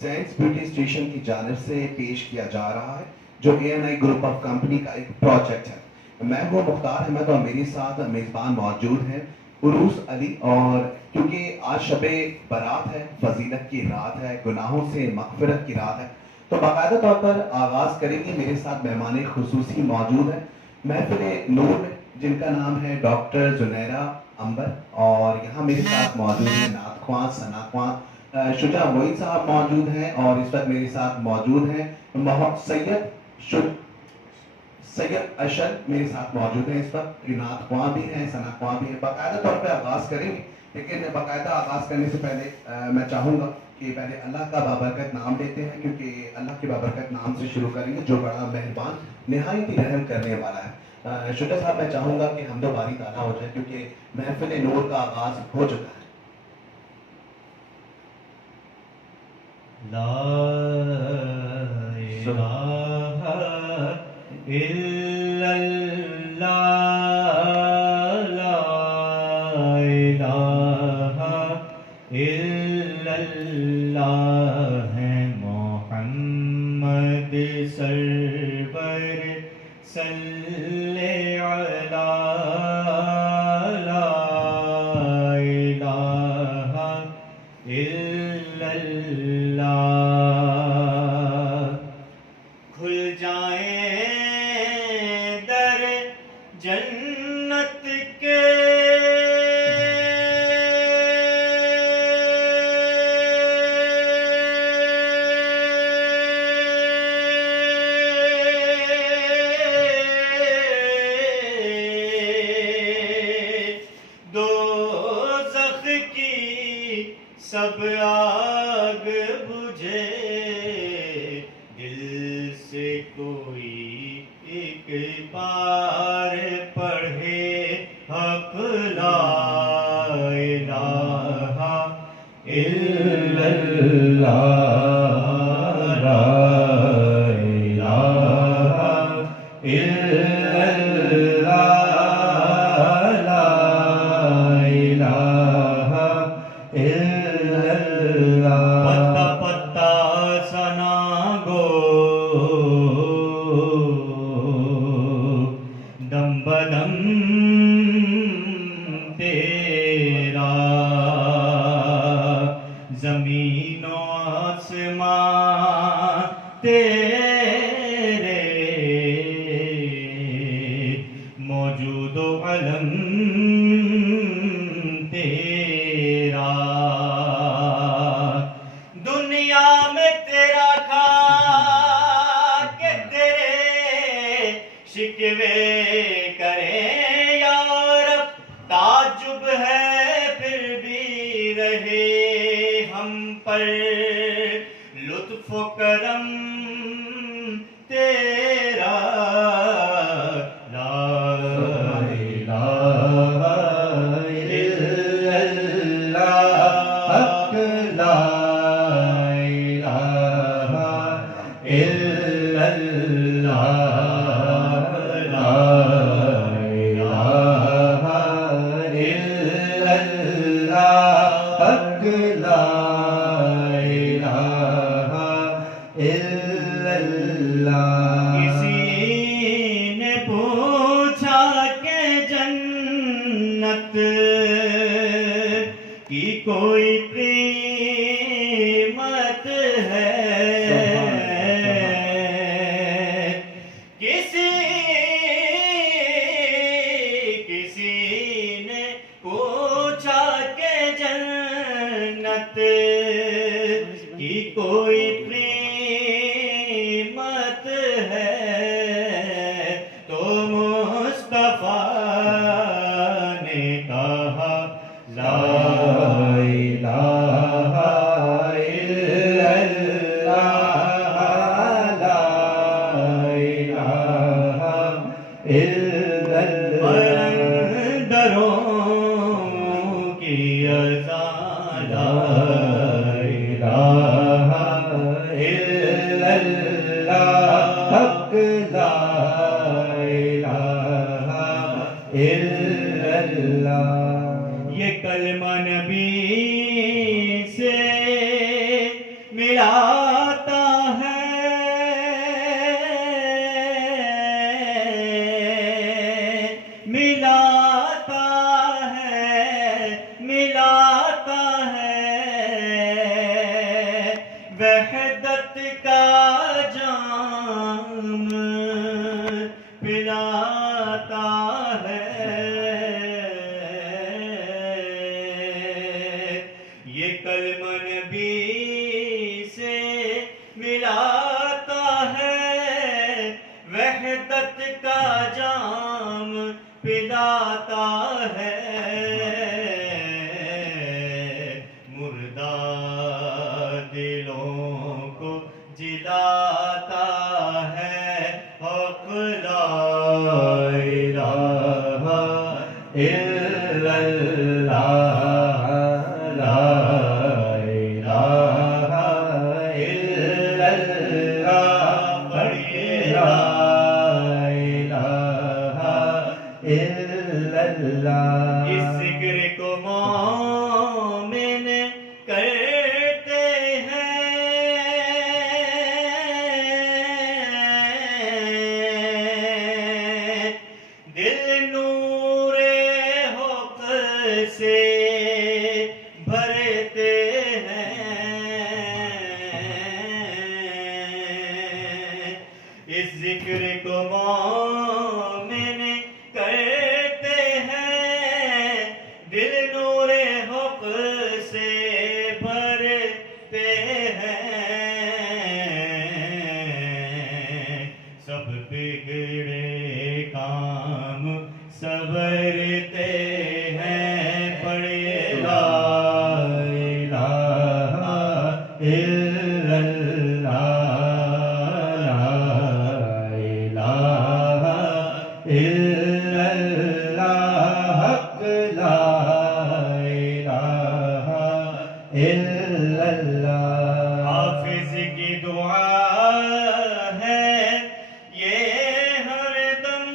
Sense beauty station کی جانب سے پیش کیا جا رہا ہے جو ANI گروپ آف کمپنی کا ایک پروجیکٹ ہے. میں وہ مختار احمد اور میرے ساتھ میزبان موجود ہیں عروس علی. اور کیونکہ آج شب برات ہے، فضیلت کی رات ہے، گناہوں سے مغفرت کی رات ہے، تو باقاعدہ طور پر آغاز کریں گے. میرے ساتھ مہمان خصوصی موجود ہیں محفل نور میں، جن کا نام ہے ڈاکٹر زنیرہ عنبر. اور یہاں میرے ساتھ موجود ہیں نعت خواں، ثنا خواں، شجاع معین صاحب موجود ہیں. اور اس وقت میرے ساتھ موجود ہیں سید اشر میرے ساتھ موجود ہیں. اس وقت نعت خواں بھی ہیں، ثنا خواں بھی ہیں. باقاعدہ طور پہ آغاز کریں گے، لیکن باقاعدہ آغاز کرنے سے پہلے میں چاہوں گا کہ پہلے اللہ کا بابرکت نام لیتے ہیں، کیونکہ اللہ کے بابرکت نام سے شروع کریں گے جو بڑا مہربان نہایت ہی رحم کرنے والا ہے. شجاع صاحب، میں چاہوں گا کہ حمد و باری تعالیٰ ہو جائے کیونکہ محفل نور کا آغاز ہو چکا ہے. لا الہ الا اللہ، لا الہ الا اللہ ہے محمد سرور صلی علی. لا الہ الا اللہ. کھل جائیں در جنت کے، دوزخ کی سب آگ بجھے، دل سے کوئی ایک بار پڑھے حق لا الہ الا اللہ. لا الہ الا اللہ، لا الہ الا اللہ. پتا پتا ثنا گو، دم بدم تیرا، زمین و آسمان تیرے، موجود و علم تیرا. دنیا میں تیرا کھا کے تیرے شکوے کریں یا رب، تعجب ہے پھر بھی رہے ہم پر لطف و کرم تیرا. لا الہ الا اللہ، حق لا الہ الا اللہ، لا الہ الا اللہ، حق لا الہ الا اللہ. کسی نے پوچھا کہ جنت کی کوئی قیمت ہے؟ کسی نے پوچھا کہ جنت کی کوئی قیمت ہے؟ تو مصطفیٰ نے کہا لا الہ الا اللہ، لا الہ الا اللہ. دروں کی اذان لا الہ ملاتا ہے ملاتا ہے وحدت کا جام پلاتا ہے یہ کلمہ نبی سے ملاتا ہے وحدت کا جام پلاتا ہے مردہ دلوں کو جلاتا ہے حق لا الہ الا اللہ لا الہ الا اللہ پڑھیے لا الہ الا اللہ اس ذکر کو مومن کرتے ہیں دل نور حق سے بھرتے ہیں اس ذکر کو مومن کرتے ہیں دل نور حق سے بھرتے ہیں سب بگڑے کام سنورتے ہیں پڑھیے لا الہ الا اللہ لا الہ الا اللہ حق لا الہ الا اللہ حافظ کی دعا ہے یہ ہر دم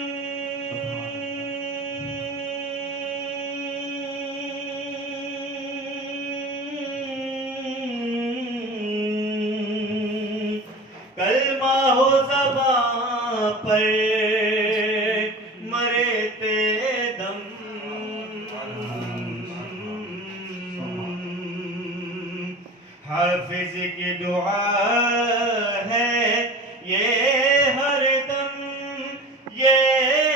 کلمہ ہو زباں پر مرتے دم حافظ کی دعا ہے یہ ہر دم یہ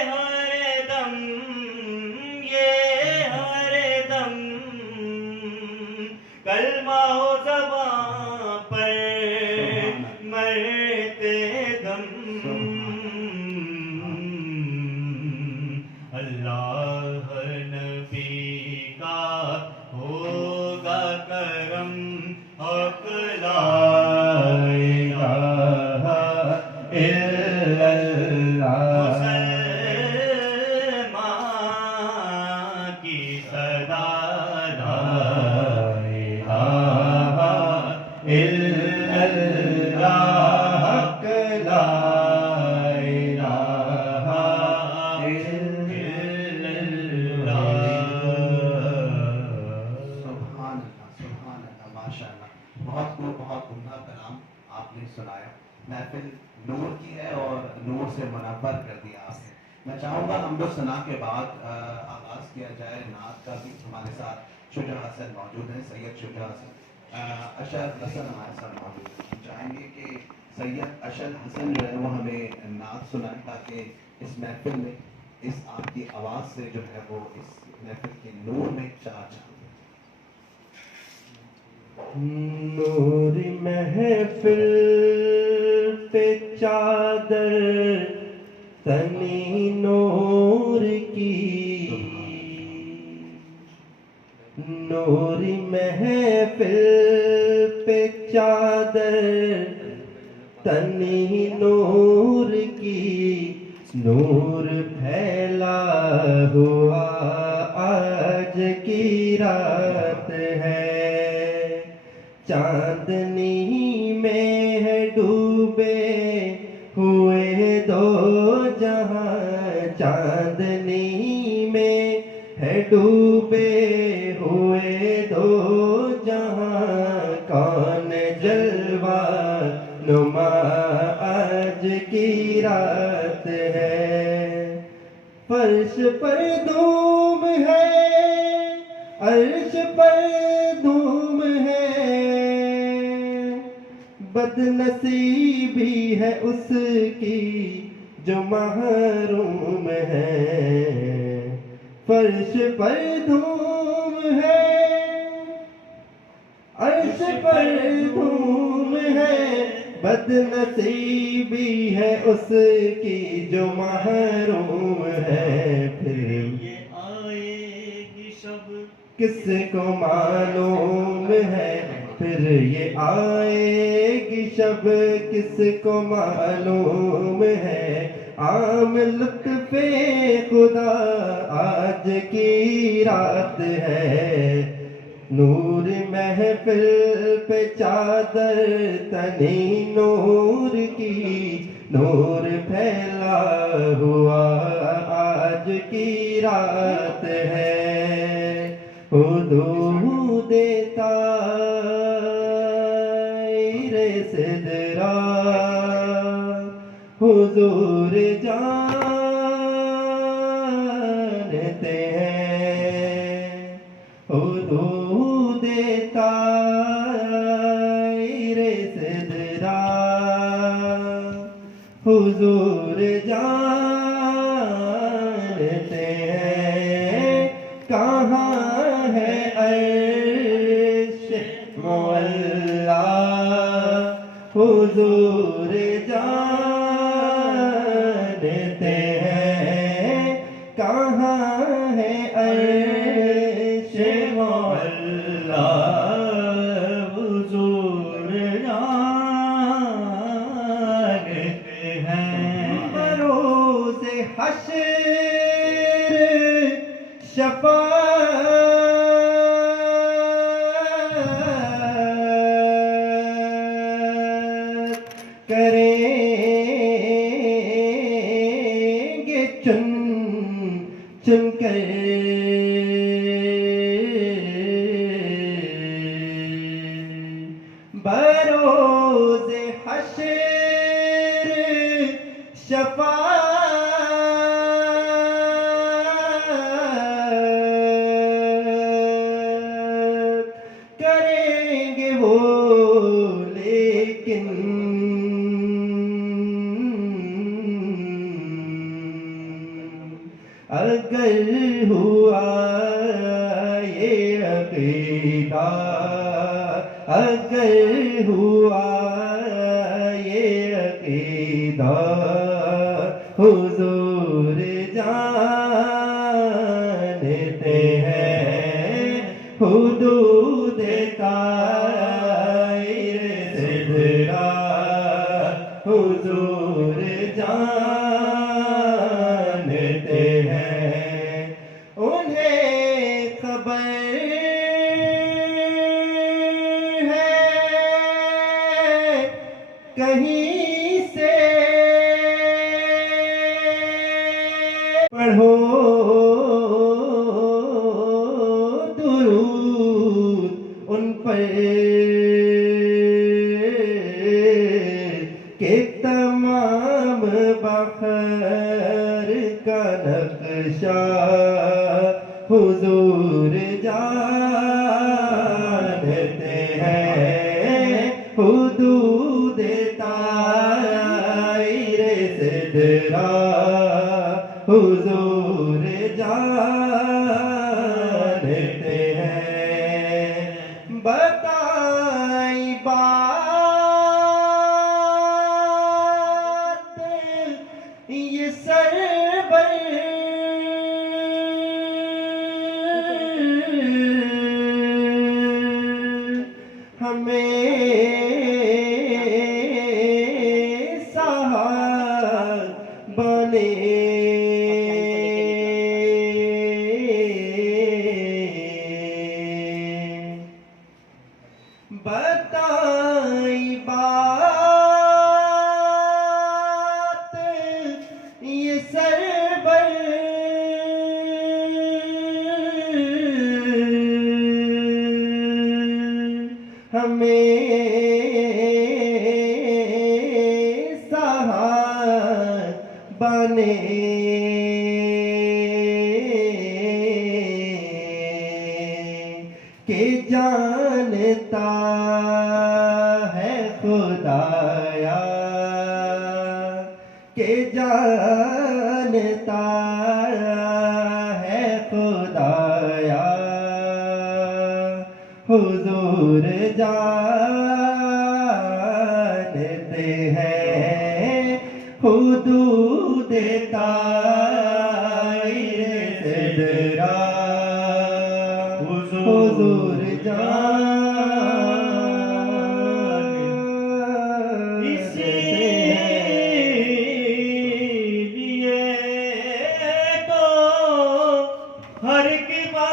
ہر دم یہ ہر دم کلمہ ہو زباں پر مرتے دم اللہ نبی کا ہوگا کرم حق لا الہ الا اللہ مسلمان کی صدا لا الہ الا اللہ حق لا الہ الا اللہ سبحان اللہ ماشاء اللہ بہت خوب بہت عمدہ کلام آپ نے سنایا محفل نور کی ہے اور نور سے منور کر دیا آپ نے میں چاہوں گا ہم لوگ ثنا کے بعد آغاز کیا جائے نعت کا بھی ہمارے ساتھ شجاع حسن موجود ہیں سید شجاع حسن اشرف حسن ہمارے ساتھ موجود ہیں ہم چاہیں گے کہ سید اشرف حسن جو ہے وہ ہمیں نعت سنائیں تاکہ اس محفل میں اس آپ کی آواز سے جو ہے وہ اس محفل کے نور میں چار چاند نور محفل پہ چادر تنی نور کی نور محفل پہ چادر تنی نور کی نور پھیلا ہوا آج کی رات ہے چاندنی میں ہے ڈوبے ہوئے دو جہاں چاندنی میں ہے ڈوبے ہوئے دو جہاں کون جلوہ نما آج کی رات ہے، فرش پر دھوم ہے، عرش پر دھوم ہے، بد نصیبی ہے اس کی جو محروم ہے، فرش پر دھوم ہے، عرش پر دھوم ہے، بد نصیبی ہے اس کی جو محروم ہے، پھر یہ آئے گی شب کس کو معلوم ہے، پھر یہ آئے گی شب کس کو معلوم ہے، عام لطف خدا آج کی رات ہے، نور محفل پہ چادر تنی نور کی، نور پھیلا ہوا آج کی رات ہے، حدود طائر سدرا حضور جانتے ہیں، حدود طائر سدرا حضور جانتے ہیں، کہاں ہے عرش معلا حضور جانتے ہیں، کہاں ہے عرش معلا حضور جانتے ہیں، بروز حشر شفاعت کریں گے چن چن کر، بروز حشر شفاعت کریں گے وہ، لیکن اگر ہوا یہ عقیدہ، اگر ہوا یہ عقیدہ، حضور جانتے ہیں، حدود طائر سدرا حضور جانتے ہیں، انہیں خبر ہے کہیں سے، پڑھو درود ان پر کہ تمام بحر کا نقشہ حضور جانتے ہیں، حدود طائر سدرا حضور جانتے ہیں، بتائی بات یہ سربر ہمیں صحابہ بتائی بات یہ سربر ہمیں خدایا کہ جانتا ہے خدایا حضور جانتے ہیں حدود طائر صدرا حضور اسی لیے تو ہر کی بات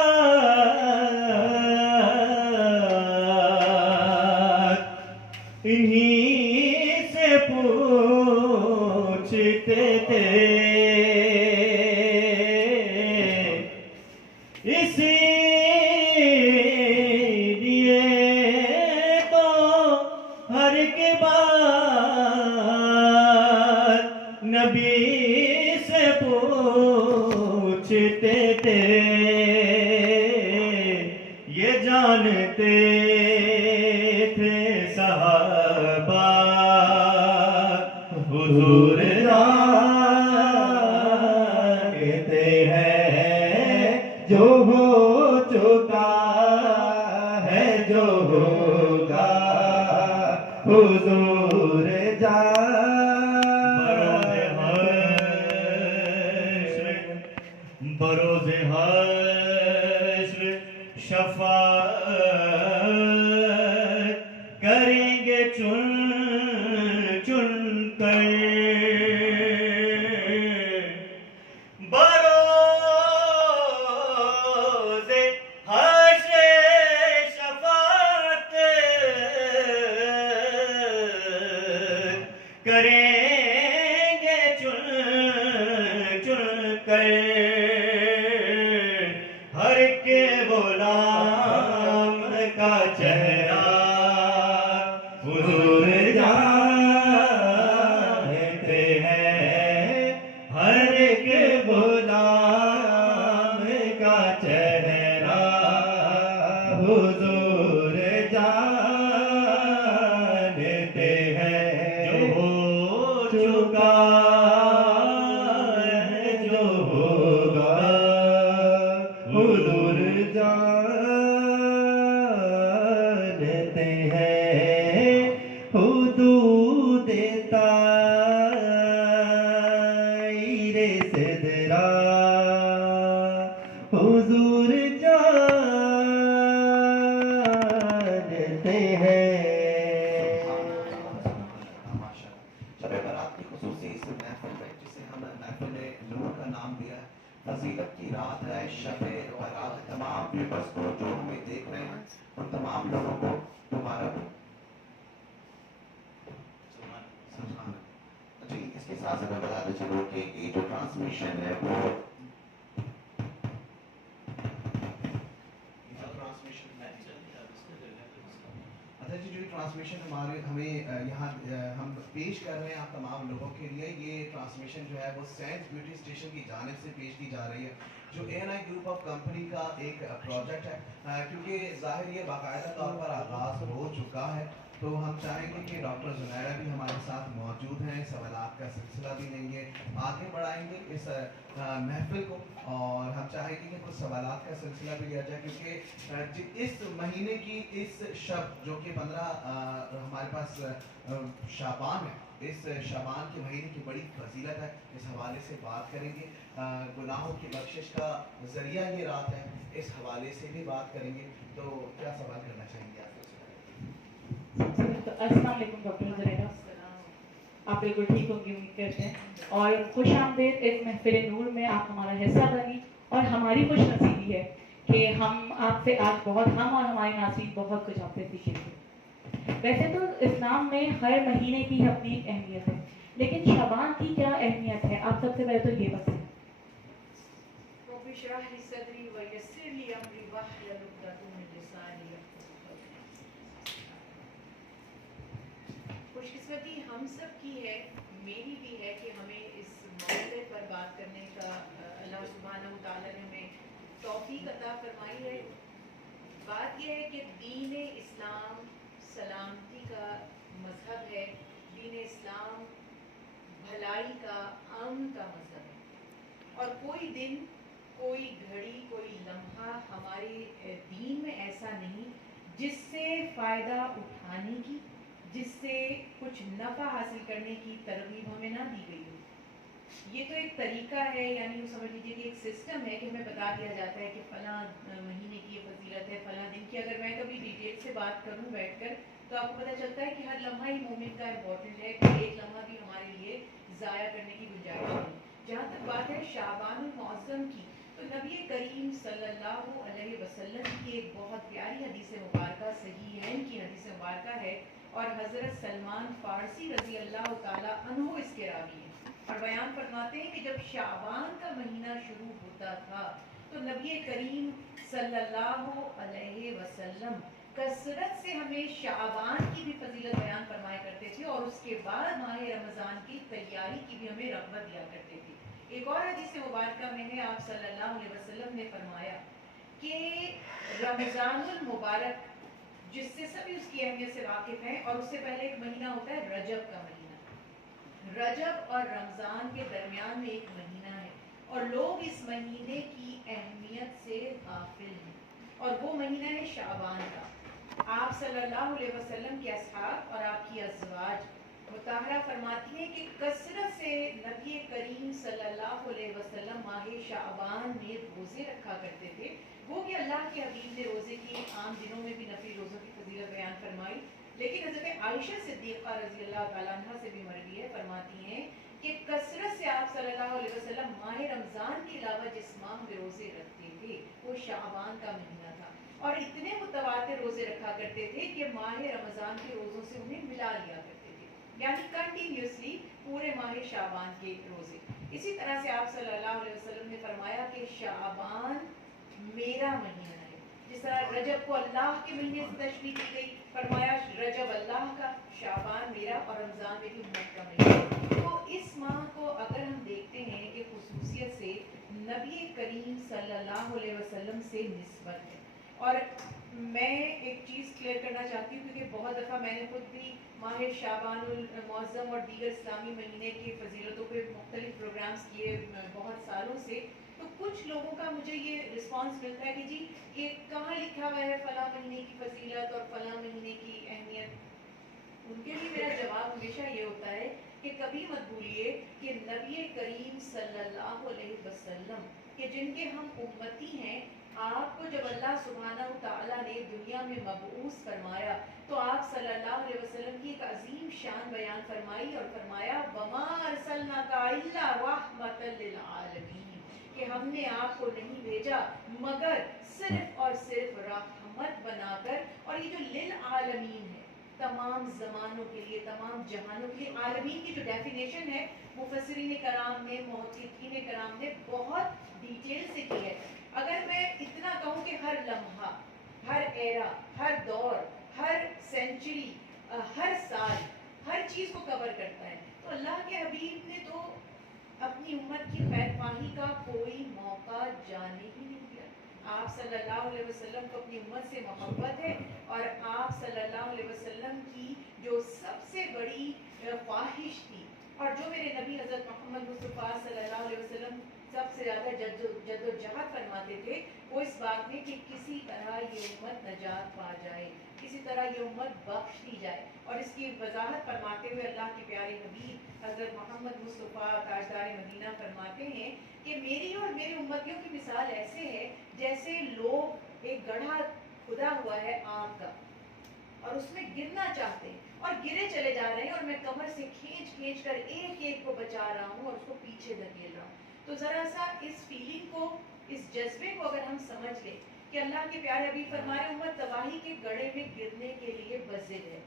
انہی سے پوچھتے تھے اسی لیے تو ہر کے بعد نبی سے پوچھتے تھے یہ جانتے تھے صحابہ حضور جانتے ہیں جو ہو چکا ہے جو ہوگا حضور بروز حشر شفاعت کریں گے چن چن کر بروز حشر شفاعت کریں گے چن چن کر ہر کے غلام کا چہرہ حضور جانتے ہیں ہر کے غلام کا چہرہ حضور جانتے ہیں جو ہو چکا ہے جو ہوگا حضور جانتے ہیں حدود طائر صدرا حضور جانتے ہیں شب برات کی خصوصی اس محفل میں جسے ہم محفل نور کا نام دیا ہے فضیلت کی رات ہے شب برات تمام ویورز کو جو ہمیں دیکھ رہے ہیں ان تمام لوگوں کو دوبارہ جی اس کے ساتھ میں بتاتے چلو کہ یہ جو ٹرانسمیشن ہے وہ اچھا جی جو ٹرانسمیشن ہمیں یہاں ہم پیش کر رہے ہیں آپ تمام لوگوں کے لیے یہ ٹرانسمیشن جو ہے وہ سینٹ بیوٹی اسٹیشن کی جانب سے پیش کی جا رہی ہے جو A N I group of company کا ایک پروجیکٹ ہے کیونکہ ظاہر یہ باقاعدہ طور پر آغاز ہو چکا ہے تو ہم چاہیں گے کہ ڈاکٹر زنیرہ بھی ہمارے ساتھ موجود ہیں سوالات کا سلسلہ بھی لیں گے آگے بڑھائیں گے اس محفل کو اور ہم چاہیں گے کہ کچھ سوالات کا سلسلہ بھی لیا جائے کیونکہ اس مہینے کی اس شب جو کہ 15 ہمارے پاس شعبان ہے اس شعبان کے مہینے کی بڑی فضیلت ہے اس حوالے سے بات کریں گے گناہوں کی بخشش کا ذریعہ یہ رات ہے اس حوالے سے بھی بات کریں گے تو کیا سوال کرنا چاہیں گے آپ السلام علیکم ڈاکٹر زنیرہ آپ بالکل ٹھیک ہوں گی امید کرتے ہیں اور خوش آمدید اس محفل نور میں آپ ہمارا حصہ بنی اور ہماری خوش نصیبی ہے کہ ہم آپ سے آج بہت ہم اور ہمارے ناظرین بہت کچھ آپ سے سیکھیں گے ویسے تو اسلام میں ہر مہینے کی اپنی ایک اہمیت ہے لیکن شعبان کی کیا اہمیت ہے آپ سب سے پہلے تو یہ بتائیں رب اشرح لي صدري ويسر لي امري واحلل عقدة من لساني يفقهوا خوش قسمتی ہم سب کی ہے میری بھی ہے کہ ہمیں اس موضوع پر بات کرنے کا اللہ سبحانہ و تعالیٰ نے ہمیں توفیق عطا فرمائی ہے بات یہ ہے کہ دین اسلام سلامتی کا مذہب کوئی دن، کوئی گھڑی، کوئی لمحہ ہمارے دین میں ایسا نہیں جس سے فائدہ اٹھانے کی، جس سے کچھ نفع حاصل کرنے کی ترغیب ہمیں نہ دی گئی ہو۔ یہ تو ایک طریقہ ہے، یعنی وہ سمجھ لیجیے کہ ایک سسٹم ہے کہ ہمیں بتا دیا جاتا ہے کہ فلاں مہینے کی یہ فضیلت ہے، فلاں دن کی۔ اگر میں کبھی ڈیٹیل سے بات کروں بیٹھ کر تو آپ کو پتہ چلتا ہے کہ ہر لمحہ ہی مومن کا امپورٹنٹ ہے، کہ ایک لمحہ بھی ہمارے لیے ضائع کرنے کی گنجائش نہیں۔ جہاں تک بات ہے شعبان المعظم کی، تو نبی کریم صلی اللہ علیہ وسلم کی ایک بہت پیاری حدیث مبارکہ صحیحین کی حدیث مبارکہ ہے، اور حضرت سلمان فارسی رضی اللہ تعالیٰ عنہ اس کے راوی ہیں، اور بیان فرماتے ہیں کہ جب شعبان کا مہینہ شروع ہوتا تھا تو نبی کریم صلی اللہ علیہ وسلم کثرت سے ہمیں شعبان کی بھی فضیلت بیان فرمایا کرتے تھے، اور اس کے بعد ماہ رمضان کی تیاری کی بھی ہمیں رغبت دیا کرتے تھے۔ ایک اور حدیث مبارکہ میں ہے، آپ صلی اللہ علیہ وسلم نے فرمایا کہ رمضان المبارک، جس سے سبھی اس کی اہمیت سے واقف ہیں، اور اس سے پہلے ایک مہینہ ہوتا ہے رجب کا مہینہ۔ رجب اور رمضان کے درمیان میں ایک مہینہ ہے، اور لوگ اس مہینے کی اہمیت سے غافل ہیں، اور وہ مہینہ ہے شعبان کا۔ آپ صلی اللہ علیہ وسلم کے اصحاب اور آپ کی ازواج مطہرہ فرماتی ہیں کہ کثرت سے نبی کریم صلی اللہ علیہ وسلم ماہ شعبان میں روزے رکھا کرتے تھے۔ وہ کہ اللہ کے حبیب نے روزے کی عام دنوں میں بھی نفلی روزوں کی فضیلت بیان فرمائی، لیکن حضرت عائشہ صدیقہ رضی اللہ تعالیٰ عنہ سے بھی مروی ہے، فرماتی ہیں کہ کثرت سے آپ صلی اللہ علیہ وسلم ماہ رمضان کے علاوہ جس ماہ میں روزے رکھتے تھے وہ شعبان کا مہینہ تھا، اور اتنے متواتر روزے رکھا کرتے تھے کہ ماہ رمضان کے روزوں سے انہیں ملا لیا کرتے تھے، یعنی کنٹینیوسلی پورے ماہ شعبان کے روزے۔ اسی طرح سے آپ صلی اللہ علیہ وسلم نے فرمایا کہ شعبان میرا مہینہ ہے، جس طرح رجب کو اللہ کے مہینے سے تشریح کی گئی، فرمایا رجب اللہ کا، شعبان میرا، اور رمضان میری امت کا مہینہ۔ تو اس ماہ کو اگر ہم دیکھتے ہیں کہ خصوصیت سے نبی کریم صلی اللہ علیہ وسلم سے نسبت ہے، اور میں ایک چیز کلیئر کرنا چاہتی ہوں، کیونکہ بہت دفعہ میں نے خود بھی ماہ شعبان المعظم اور دیگر اسلامی مہینے کی فضیلتوں پہ مختلف پروگرامز کیے بہت سالوں سے، تو کچھ لوگوں کا مجھے یہ رسپانس ملتا ہے کہ جی یہ کہاں لکھا ہوا ہے فلاں مہینے کی فضیلت اور فلاں مہینے کی اہمیت۔ ان کے لیے میرا جواب ہمیشہ یہ ہوتا ہے کہ کبھی مت بھولیے کہ نبی کریم صلی اللہ علیہ وسلم کہ جن کے ہم امتی ہیں، آپ کو جب اللہ سبحانہ تعالیٰ نے دنیا میں مبعوث فرمایا تو آپ صلی اللہ علیہ وسلم کی ایک عظیم شان بیان فرمائی، اور فرمایا وَمَا أَرْسَلْنَاكَ إِلَّا رَحْمَةً لِّلْعَالَمِينَ، کہ ہم نے آپ کو نہیں بھیجا مگر صرف اور صرف رحمت بنا کر۔ اور یہ جو للعالمین ہے، تمام زمانوں کے لیے، تمام جہانوں کے لیے، عالمین کی جو ڈیفینیشن ہے مفسرین کرام نے، محققین کرام نے بہت ڈیٹیل سے کی ہے۔ اگر میں اتنا کہوں کہ ہر لمحہ، ہر ایرا، ہر دور، ہر سینچری، ہر سال، ہر چیز کو کور کرتا ہے، تو اللہ کے حبیب نے تو اپنی امت کی خیر خواہی کا کوئی موقع جانے ہی نہیں دیا۔ آپ صلی اللہ علیہ وسلم کو اپنی امت سے محبت ہے، اور آپ صلی اللہ علیہ وسلم کی جو سب سے بڑی خواہش تھی، اور جو میرے نبی حضرت محمد مصطفیٰ صلی اللہ علیہ وسلم سب سے زیادہ جد و جہد فرماتے تھے، وہ اس بات میں کہ کسی طرح یہ امت نجات پا جائے، کسی طرح یہ امت بخش دی جائے۔ اور اس کی وضاحت فرماتے ہوئے اللہ کے پیارے حبیب حضرت محمد مصطفیٰ تاجدار مدینہ فرماتے ہیں کہ میری اور میری امتیوں کی مثال ایسے ہے جیسے لوگ ایک گڑھا کھدا ہوا ہے آگ کا، اور اس میں گرنا چاہتے ہیں اور گرے چلے جا رہے ہیں، اور میں کمر سے کھینچ کھینچ کر ایک ایک کو بچا رہا ہوں اور اس کو پیچھے دھکیل رہا ہوں۔ تو ذرا سا اس فیلنگ کو، اس جذبے کو اگر ہم سمجھ لیں کہ اللہ کے پیارے حبیب فرمائے امت تباہی کے گڑھے میں گرنے کے لیے بزد ہے،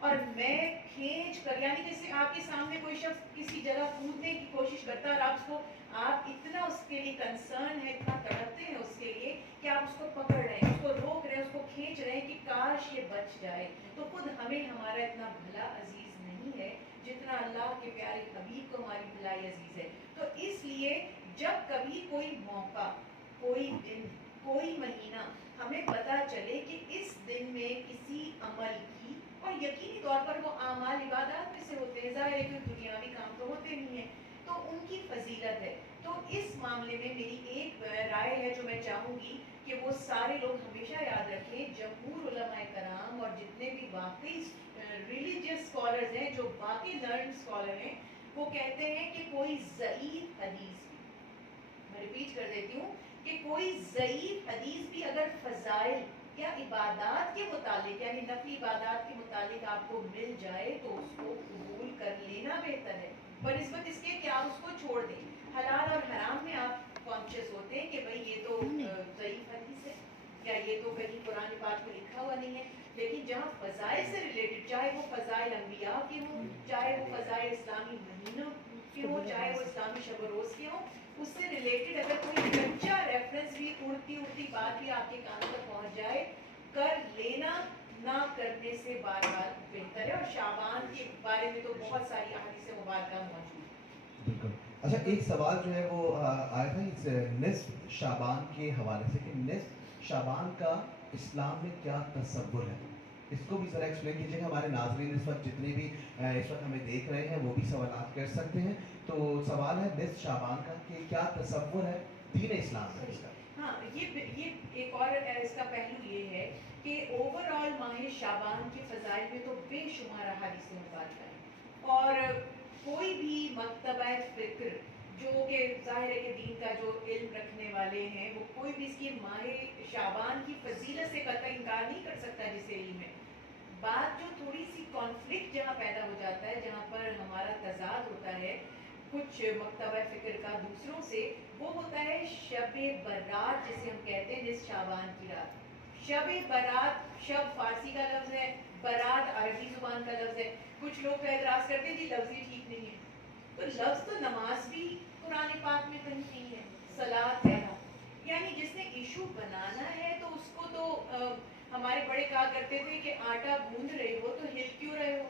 اور میں کھینچ کر، یعنی جیسے آپ کے سامنے کوئی شخص کسی جگہ کودنے کی کوشش کرتا ہے اور آپ اتنا اس کے لیے کنسرن ہے، اتنا تڑپتے ہیں اس کے لیے کہ آپ اس کو پکڑ رہے ہیں، اس کو روک رہے ہیں، اس کو کھینچ رہے ہیں کہ کاش یہ بچ جائے، تو خود ہمیں ہمارا اتنا بھلا عزیز نہیں ہے جتنا اللہ کے پیارے حبیب کو ہماری بھلائی عزیز ہے۔ تو اس لیے جب کبھی کوئی موقع، کوئی دن، کوئی مہینہ ہمیں پتہ چلے کہ اس دن میں کسی عمل کی، اور یقینی طور پر وہ اعمال عبادات میں سے ہوتے ہیں، ظاہر ہے کہ دنیاوی کام تو ہوتے نہیں ہیں، تو ان کی فضیلت ہے، تو اس معاملے میں میری ایک رائے ہے جو میں چاہوں گی کہ وہ سارے لوگ ہمیشہ یاد رکھیں، جمہور علماء کرام اور جتنے بھی واقعی ریلیجیس اسکالرز ہیں، جو باقی لرنڈ اسکالر ہیں، وہ کہتے ہیں کہ کوئی ضعیف حدیث بھی، میں ریپیٹ کر دیتی ہوں، کہ کوئی ضعیف حدیث بھی اگر فضائل یا عبادات کے متعلق یعنی نفلی عبادات کے متعلق آپ کو مل جائے تو اس کو قبول کر لینا بہتر ہے، بنسبت اس کے کہ آپ اس کو چھوڑ دیں۔ حلال اور حرام میں آپ کانشیس ہوتے ہیں کہ بھئی یہ تو ضعیف حدیث ہے یا یہ تو کہیں قرآن پاک میں لکھا ہوا نہیں ہے، لیکن جہاں فضائل سے ریلیٹڈ، چاہے وہ فضائل انبیاء کے ہوں، چاہے وہ فضائل اسلامی مہینوں کے ہوں، چاہے وہ اسلامی شب و روز کے ہوں، اس سے ریلیٹڈ اگر کوئی کچا ریفرنس بھی، اڑتی بات بھی آپ کے کانوں تک پہنچ جائے، کر لینا نہ کرنے سے بار بار بہتر ہے۔ اور شعبان کے بارے میں تو بہت ساری احادیث مبارکہ موجود ہیں۔ بالکل۔ اچھا، ایک سوال جو ہے وہ آیا تھا اس نصف شعبان کے حوالے سے کہ نصف شعبان کا اسلام میں کیا تصور ہے، اس کو بھی ذرا ایکسپلین کیجیے گا۔ ہمارے ناظرین اس وقت جتنے بھی اس وقت ہمیں دیکھ رہے ہیں وہ بھی سوالات کر سکتے ہیں۔ تو سوال ہے نصف شعبان کا کہ کیا تصور ہے دین اسلام میں اس کا؟ ہاں، یہ ایک اور اس کا پہلو یہ ہے کہ اوور آل ماہ شعبان کے فضائل میں تو بے شمار احادیث مبارکہ ہیں، اور کوئی بھی مکتبہ فکر جو کہ ظاہر ہے کہ دین کا جو علم رکھنے والے ہیں، وہ کوئی بھی اس کی ماہ شعبان کی فضیلت سے قطعی انکار نہیں کر سکتا جسے علم ہے۔ بات جو تھوڑی سی کانفلکٹ جہاں پیدا ہو جاتا ہے، جہاں پر ہمارا تضاد ہوتا ہے کچھ مکتبہ فکر کا دوسروں سے، وہ ہوتا ہے شب برات جسے ہم کہتے ہیں، نصف شعبان کی رات۔ شب برات، شب فارسی کا لفظ ہے، برات عربی زبان کا لفظ ہے۔ کچھ لوگ اعتراض کرتے ہیں جی لفظ ہی ٹھیک نہیں ہے، تو لفظ تو نماز بھی قرآن پاک میں کہیں نہیں ہے، صلاۃ ہے، یعنی جس نے ایشو بنانا ہے تو اس کو تو ہمارے بڑے کہا کرتے تھے کہ آٹا گوندھ رہے ہو تو ہل کیوں رہے ہو،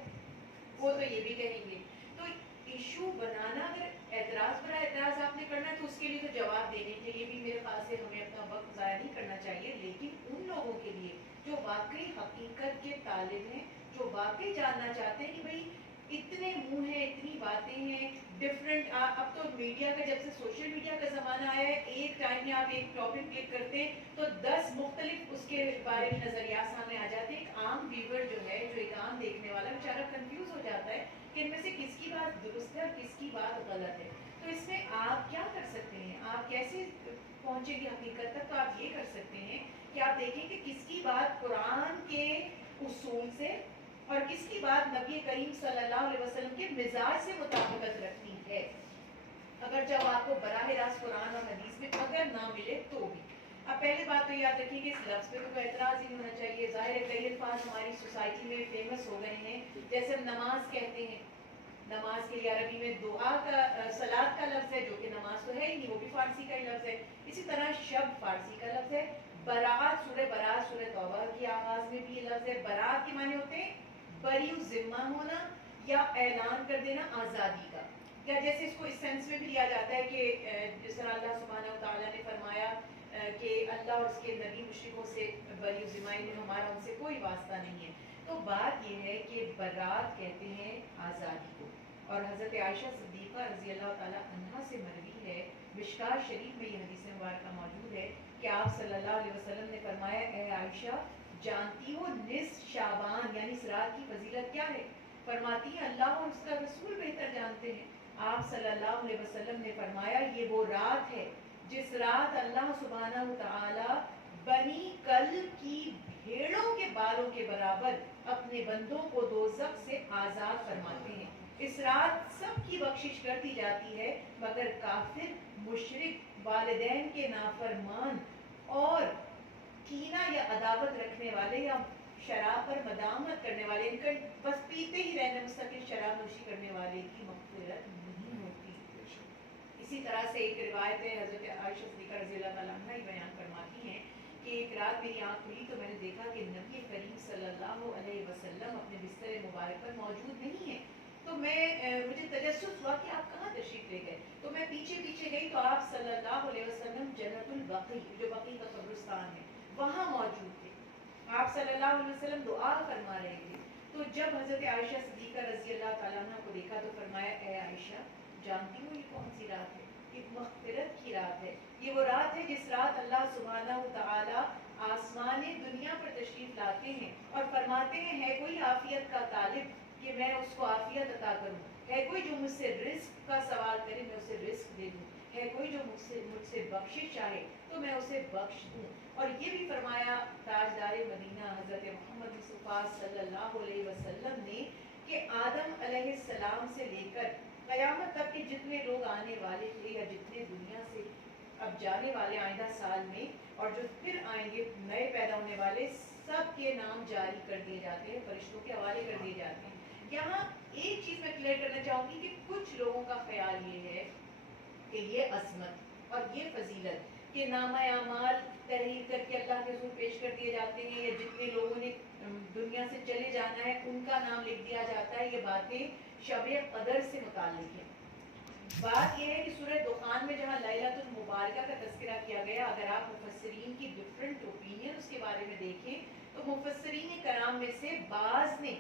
وہ تو یہ بھی کہیں گے۔ تو ایشو بنانا، اگر اعتراض پر اعتراض آپ نے کرنا تو اس کے لیے تو جواب دینے کے لیے بھی میرے خیال سے ہمیں اپنا وقت ضائع نہیں کرنا چاہیے، لیکن ان لوگوں کے لیے جو واقعی حقیقت کے طالب ہیں، جو واقعی جاننا چاہتے ہیں کہ بھئی اتنے منہ ہیں، اتنی باتیں ہیں، ڈفرینٹ، اب تو میڈیا کا، جب سے سوشل میڈیا کا زمانہ آیا ہے، ایک ٹائم میں آپ ایک ٹاپک کلک کرتے ہیں تو 10 مختلف اس کے بارے میں نظریات سامنے آ جاتے ہیں۔ ایک عام ویور جو ہے، جو ایک عام دیکھنے والا بیچارہ کنفیوز ہو جاتا ہے کہ ان میں سے کس کی بات درست ہے اور کس کی بات غلط ہے۔ تو اس میں آپ کیا کر سکتے ہیں، آپ کیسے پہنچیں گے حقیقت تک؟ تو آپ یہ کر سکتے ہیں کہ آپ دیکھیں کہ کس کی بات قرآن کے اصول سے اور کس کی بات نبی کریم صلی اللہ علیہ وسلم کے مزاج سے مطابقت رکھتی ہے۔ اگر جب آپ کو براہ راست قرآن اور حدیث میں اگر نہ ملے تو بھی، اب پہلی بات تو یاد رکھیے کہ اس لفظ پہ تو کوئی اعتراض ہی نہیں ہونا چاہیے۔ ظاہر ہے کئی الفاظ ہماری سوسائٹی میں فیمس ہو گئے ہیں، جیسے ہم نماز کہتے ہیں، نماز کے لیے عربی میں دعا کا، صلاۃ کا لفظ ہے، جو کہ نماز تو ہے ہی نہیں، وہ بھی فارسی کا ہی لفظ ہے۔ اسی طرح شب فارسی کا لفظ ہے۔ برات، سورہ برات، سورہ توبہ کی آغاز میں بھی یہ لفظ ہے۔ برات کے معنی ہوتے ہیں بری ذمہ ہونا یا اعلان کر دینا آزادی کا، یا جیسے اس کو اس سینس میں بھی لیا جاتا ہے کہ جس طرح اللہ سبحانہ و تعالیٰ نے فرمایا کہ اللہ اور اس کے نبی مشرکوں سے بری ذمہ میں ہمارا ان سے کوئی واسطہ نہیں ہے۔ تو بات یہ ہے کہ برات کہتے ہیں آزادی کو، اور حضرت عائشہ صدیقہ رضی اللہ تعالیٰ عنہا سے مروی ہے، مشکوٰۃ شریف میں یہ حدیث مبارکہ موجود ہے کہ آپ صلی اللہ علیہ وسلم نے فرمایا، اے عائشہ جانتی ہو نصف شعبان یعنی اس رات کی فضیلت کیا ہے؟ فرماتی ہیں اللہ اور اس کا رسول بہتر جانتے ہیں۔ آپ صلی اللہ علیہ وسلم نے فرمایا یہ وہ رات ہے جس رات اللہ سبحانہ و تعالی بنی کلب کی بھیڑوں کے بالوں کے برابر اپنے بندوں کو دوزخ سے آزاد فرماتے ہیں۔ اس رات سب کی بخشش کر دی جاتی ہے مگر کافر، مشرک، والدین کے نافرمان اور کینہ یا عداوت رکھنے والے یا شراب پر مداومت کرنے والے، ان کا بس پیتے ہی رہنے، مستقل شراب نوشی کرنے والے کی مغفرت نہیں ہوتی۔ اسی طرح سے ایک روایت ہے، حضرت عائشہ صدیقہ رضی اللہ تعالیٰ عنہ بیان فرماتی ہیں کہ ایک رات میری آنکھ کھلی تو میں نے دیکھا کہ نبی کریم صلی اللہ علیہ وسلم اپنے بستر مبارک پر موجود نہیں ہیں۔ تو مجھے تجسس ہوا کہ آپ کہاں تشریف لے گئے، تو میں پیچھے پیچھے گئی تو آپ صلی اللہ علیہ وسلم جنت البقیع، جو بقیع کا قبرستان ہے، وہاں موجود تھے۔ آپ صلی اللہ علیہ وسلم دعا فرما رہے تھے۔ تو جب حضرت عائشہ صدیقہ رضی اللہ تعالیٰ عنہ کو دیکھا تو فرمایا، اے عائشہ جانتی ہو یہ کون سی رات ہے؟ ایک مغفرت کی رات ہے. یہ وہ رات ہے جس رات اللہ سبحانہ و تعالی آسمان دنیا پر تشریف لاتے ہیں اور فرماتے ہیں ہے کوئی عافیت کا طالب کہ میں اس کو عافیت عطا کروں, ہے کوئی جو مجھ سے رزق کا سوال کرے میں اسے رزق دے دوں, ہے کوئی جو مجھ سے بخشش چاہے تو میں اسے بخش دوں. اور یہ بھی فرمایا تاجدار مدینہ حضرت محمد مصطفیٰ صلی اللہ علیہ وسلم نے کہ آدم علیہ السلام سے لے کر قیامت تک کے جتنے لوگ آنے والے تھے یا جتنے دنیا سے اب جانے والے آئندہ سال میں اور جو پھر آئیں گے نئے پیدا ہونے والے, سب کے نام جاری کر دیے جاتے ہیں, فرشتوں کے حوالے کر دیے جاتے ہیں. یہاں ایک چیز میں کلیئر کرنا چاہوں گی کہ کچھ لوگوں کا خیال یہ ہے کہ یہ عظمت اور یہ فضیلت کہ نامہ اعمال تحریر کر کے اللہ کے حضور پیش کر دیے جاتے ہیں یا جتنے لوگوں نے دنیا سے چلے جانا ہے ان کا نام لکھ دیا جاتا ہے, یہ باتیں شب قدر سے متعلق ہیں. بات یہ ہے کہ سورہ دخان میں جہاں لیلۃ المبارکہ کا تذکرہ کیا گیا, اگر آپ مفسرین کی ڈفرینٹ اوپینین اس کے بارے میں دیکھیں تو مفسرین کرام میں سے بعض نے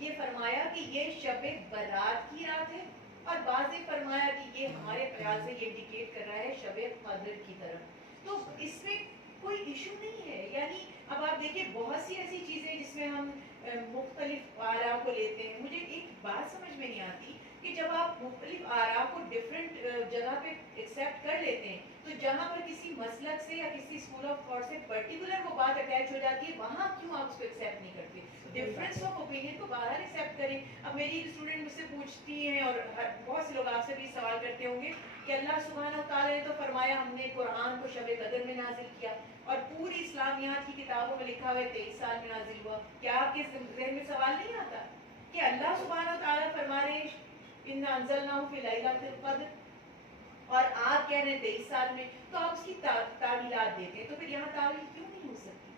یہ فرمایا کہ یہ شب برات کی رات ہے اور بعض نے فرمایا کہ یہ ہمارے خیال سے یہ انڈیکیٹ کر رہا ہے شب قدر کی طرف. تو اس میں کوئی ایشو نہیں ہے. یعنی اب آپ دیکھیں بہت سی ایسی چیزیں جس میں ہم مختلف آراء کو لیتے ہیں. مجھے ایک بات سمجھ میں نہیں آتی کہ جب آپ مختلف آراء کو ڈفرینٹ جگہ پہ ایکسیپٹ کر لیتے ہیں تو جہاں پر کسی مسلک سے یا کسی اسکول آف تھاٹ سے پرٹیکولر وہ بات اٹیچ ہو جاتی ہے وہاں کیوں آپ اس کو ایکسیپٹ نہیں کرتے؟ ڈفرینس آف اوپینین کو باہر ایکسیپٹ کریں. اب میری ایک اسٹوڈنٹ مجھ سے پوچھتی ہیں اور بہت سے لوگ آپ سے بھی سوال کرتے ہوں گے کہ اللہ سبحانہ تعالیٰ نے تو فرمایا ہم نے قرآن کو شب قدر میں نازل کیا اور پوری اسلامیات کی کتابوں میں لکھا ہوا ہے 23 سال میں نازل ہوا. کیا آپ کے ذہن میں سوال نہیں آتا کہ اللہ سبحانہ تعالیٰ فرما رہے ہیں اِنَّا أَنزَلْنَاهُ فِي لَيْلَةِ الْقَدْرِ اور آپ کہہ رہے ہیں 23 سال میں, تو آپ اس کی تعویلات دیتے ہیں. تو پھر یہاں تعویل کیوں نہیں ہو سکتی؟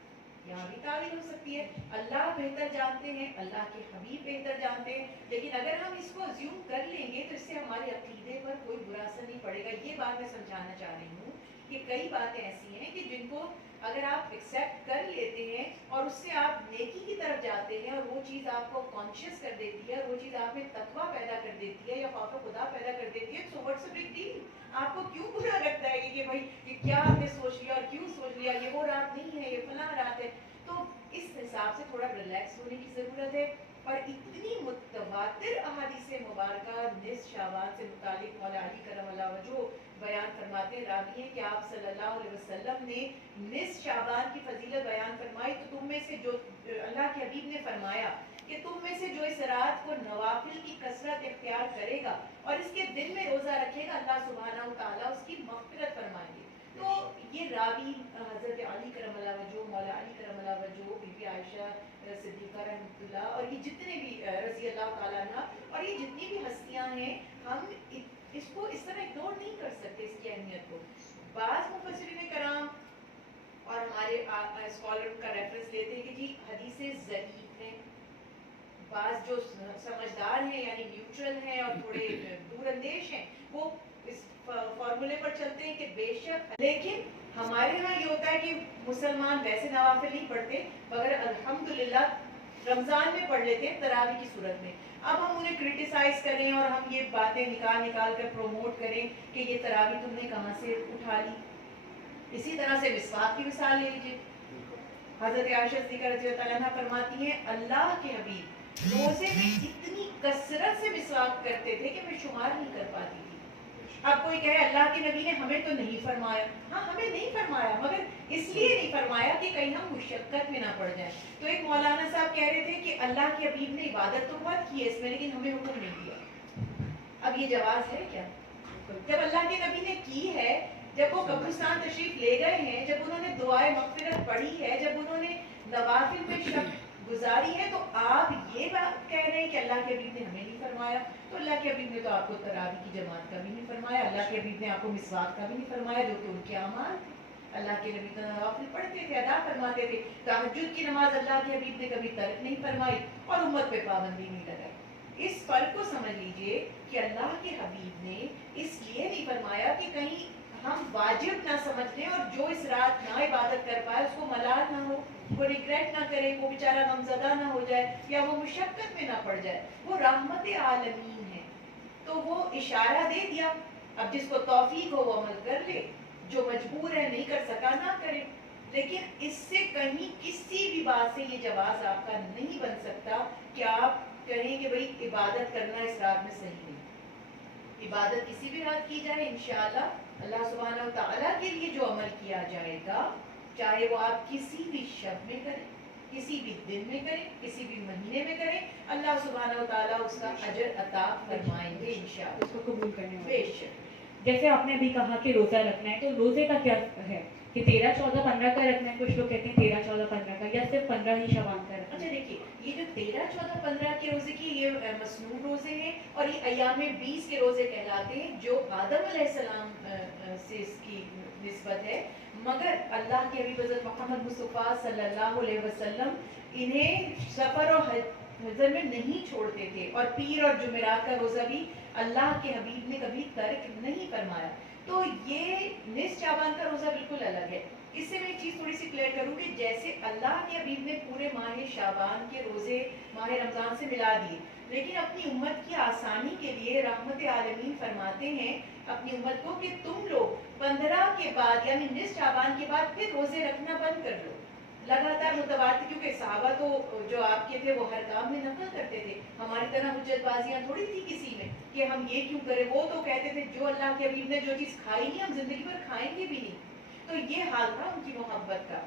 یہاں بھی تعویل ہو سکتی ہے. اللہ بہتر جانتے ہیں, اللہ کے حبیب بہتر جانتے ہیں, لیکن اگر ہم اس کو ازیوم کر لیں گے تو اس سے ہمارے عقیدے پر کوئی برا اثر نہیں پڑے گا. یہ بات میں سمجھانا چاہ رہی ہوں کہ کئی باتیں ایسی ہیں کہ جن کو اگر آپ ایکسیپٹ کر لیتے ہیں اور اس سے آپ نیکی کی طرف جاتے ہیں اور وہ چیز آپ کو کانشیس کر دیتی ہے اور وہ چیز آپ میں تقویٰ پیدا کر دیتی ہے یا خوف خدا پیدا کر دیتی ہے, so what's a big deal. آپ کو کیوں برا لگتا ہے کہ بھائی یہ کیا ہم نے سوچ لیا اور کیوں سوچ لیا, یہ وہ رات نہیں ہے, یہ فلاں رات ہے. تو اس حساب سے تھوڑا ریلیکس ہونے کی ضرورت ہے. اور اتنی متواتر احادیث مبارکہ نصف شعبان سے متعلق مولا علی کرم اللہ وجہہ بیان فرماتے ہیں, راوی ہیں کہ آپ صلی اللہ علیہ وسلم نے نصف شعبان کی فضیلت بیان فرمائی. تو تم میں سے جو اللہ کے حبیب نے فرمایا کہ تم میں سے جو اس رات کو نوافل کی کثرت اختیار کرے گا اور اس کے دن میں روزہ رکھے گا, اللہ سبحانہ و تعالیٰ اس کی مغفرت فرمائیں گے. تو یہ راوی حضرت علی کرم اللہ وجہہ, مولا علی کرم اللہ وجہہ, بی بی عائشہ صدیقہ رحمۃ اللہ اور یہ جتنے بھی رضی اللہ تعالیٰ عنہ اور یہ جتنی بھی ہستیاں ہیں, ہم اس کو اس طرح اگنور نہیں کر سکتے اس کی اہمیت کو. بعض مفسرین کرام اور ہمارے اسکالر کا ریفرنس لیتے ہیں کہ جی حدیثیں ضعیف ہیں. بعض جو سمجھدار ہیں یعنی نیوٹرل ہیں اور تھوڑے دور اندیش ہیں وہ اس فارمولے پر چلتے ہیں کہ بے شک, لیکن ہمارے ہاں یہ ہوتا ہے کہ مسلمان ویسے نوافل نہیں پڑھتے مگر الحمدللہ رمضان میں پڑھ لیتے ہیں تراویح کی صورت میں. اب ہم انہیں کرٹیسائز کریں اور ہم یہ باتیں نکال کر پروموٹ کریں کہ یہ تراویح تم نے کہاں سے اٹھا لی. اسی طرح سے مسواک کی مثال لے لیجیے. حضرت عائشہ صدیقہ رضی اللہ عنہا فرماتی ہیں اللہ کے حبیب روزے میں اتنی کثرت سے مسواک کرتے تھے کہ میں شمار نہیں کر پاتی تھی. اب کوئی کہے اللہ کے نبی نے ہمیں تو نہیں فرمایا. ہاں ہمیں نہیں فرمایا, مگر اس لیے نہیں فرمایا کہ کہیں ہم مشقت میں نہ پڑ جائیں. تو ایک مولانا صاحب کہہ رہے تھے کہ اللہ کے حبیب نے عبادت تو بہت کی ہے اس میں لیکن ہمیں حکم نہیں دیا. اب یہ جواز ہے کیا؟ جب اللہ کے نبی نے کی ہے, جب وہ قبرستان تشریف لے گئے ہیں, جب انہوں نے دعائے مغفرت پڑھی ہے, جب انہوں نے نوافل میں شب گزاری ہے, تو آپ یہ بات کہہ رہے ہیں کہ اللہ کے حبیب نے ہمیں نہیں فرمایا. تو اللہ کے حبیب نے تو آپ کو تراویح کی جماعت کا بھی نہیں فرمایا, اللہ کے حبیب نے آپ کو مسواک کا بھی نہیں فرمایا جو کہ ان کے اعمال تھے. اللہ کے نبی تو نوافل پڑھتے تھے, ادا فرماتے تھے. تہجد کی نماز اللہ کے حبیب نے کبھی ترک نہیں فرمائی اور امت پہ پابندی نہیں لگائی. اس فرق کو سمجھ لیجئے کہ اللہ کے حبیب نے اس لیے نہیں فرمایا کہ کہیں ہم واجب نہ سمجھ لیں اور جو اس رات نہ عبادت کر پائے اس کو ملال نہ ہو, وہ ریگریٹ نہ کرے, وہ بیچارہ غمزدہ نہ ہو جائے یا وہ مشقت میں نہ پڑ جائے. وہ رحمت عالمین ہے تو وہ اشارہ دے دیا. اب جس کو توفیق ہو وہ عمل کر لے, جو مجبور ہے نہیں کر سکا نہ کرے. لیکن اس سے کہیں کسی بھی بات سے یہ جواز آپ کا نہیں بن سکتا کہ آپ کہیں کہ بھئی عبادت کرنا اس رات میں صحیح نہیں. عبادت کسی بھی رات کی جائے انشاءاللہ اللہ سبحانہ و تعالیٰ کے لیے جو عمل کیا جائے گا, چاہے وہ آپ کسی بھی شب میں کریں, کسی بھی دن میں کریں, کسی بھی مہینے میں کریں, اللہ سبحانہ و تعالیٰ اس کا اجر عطا فرمائیں گے انشاءاللہ. اس کو قبول کرنے بے والے. شک. جیسے آپ نے ابھی کہا کہ روزہ رکھنا ہے, تو روزے کا کیا ہے کہ 13, 14, 15 کا رکھنا ہے؟ کچھ لوگ کہتے ہیں 13, 14, 15 کا, یا صرف 15 ہی شعبان کا رکھنا اچھا ہے؟ دیکھیے, یہ جو 13, 14, 15 کے روزے کی یہ مسنون روزے ہیں, اور یہ ایام 20 کے روزے کہلاتے ہیں جو آدم علیہ السلام سے اس کی نسبت ہے. مگر اللہ کے حبیب حضرت محمد مصطفیٰ صلی اللہ علیہ وسلم انہیں سفر اور حضر میں نہیں چھوڑتے تھے, اور پیر اور جمعرات کا روزہ بھی اللہ کے حبیب نے کبھی ترک نہیں فرمایا. تو یہ نصف شعبان کا روزہ بالکل الگ ہے. اس سے میں ایک چیز تھوڑی سی کلیئر کروں کہ جیسے اللہ کے حبیب نے پورے ماہ شعبان کے روزے ماہ رمضان سے ملا دیے, لیکن اپنی امت کی آسانی کے لیے رحمت عالمین فرماتے ہیں اپنی امت کو کہ تم لوگ 15 کے بعد یعنی نصف شعبان کے بعد پھر روزے رکھنا بند کر لو لگاتار متواتر, کیونکہ صحابہ تو جو آپ کے تھے وہ ہر کام میں نفل کرتے تھے. ہماری طرح حجت بازیاں تھوڑی تھی کسی میں کہ ہم یہ کیوں کریں. وہ تو کہتے تھے جو اللہ کے حبیب نے جو چیز کھائی نہیں ہم زندگی بھر کھائیں گے بھی نہیں. تو یہ حال تھا ان کی محبت کا.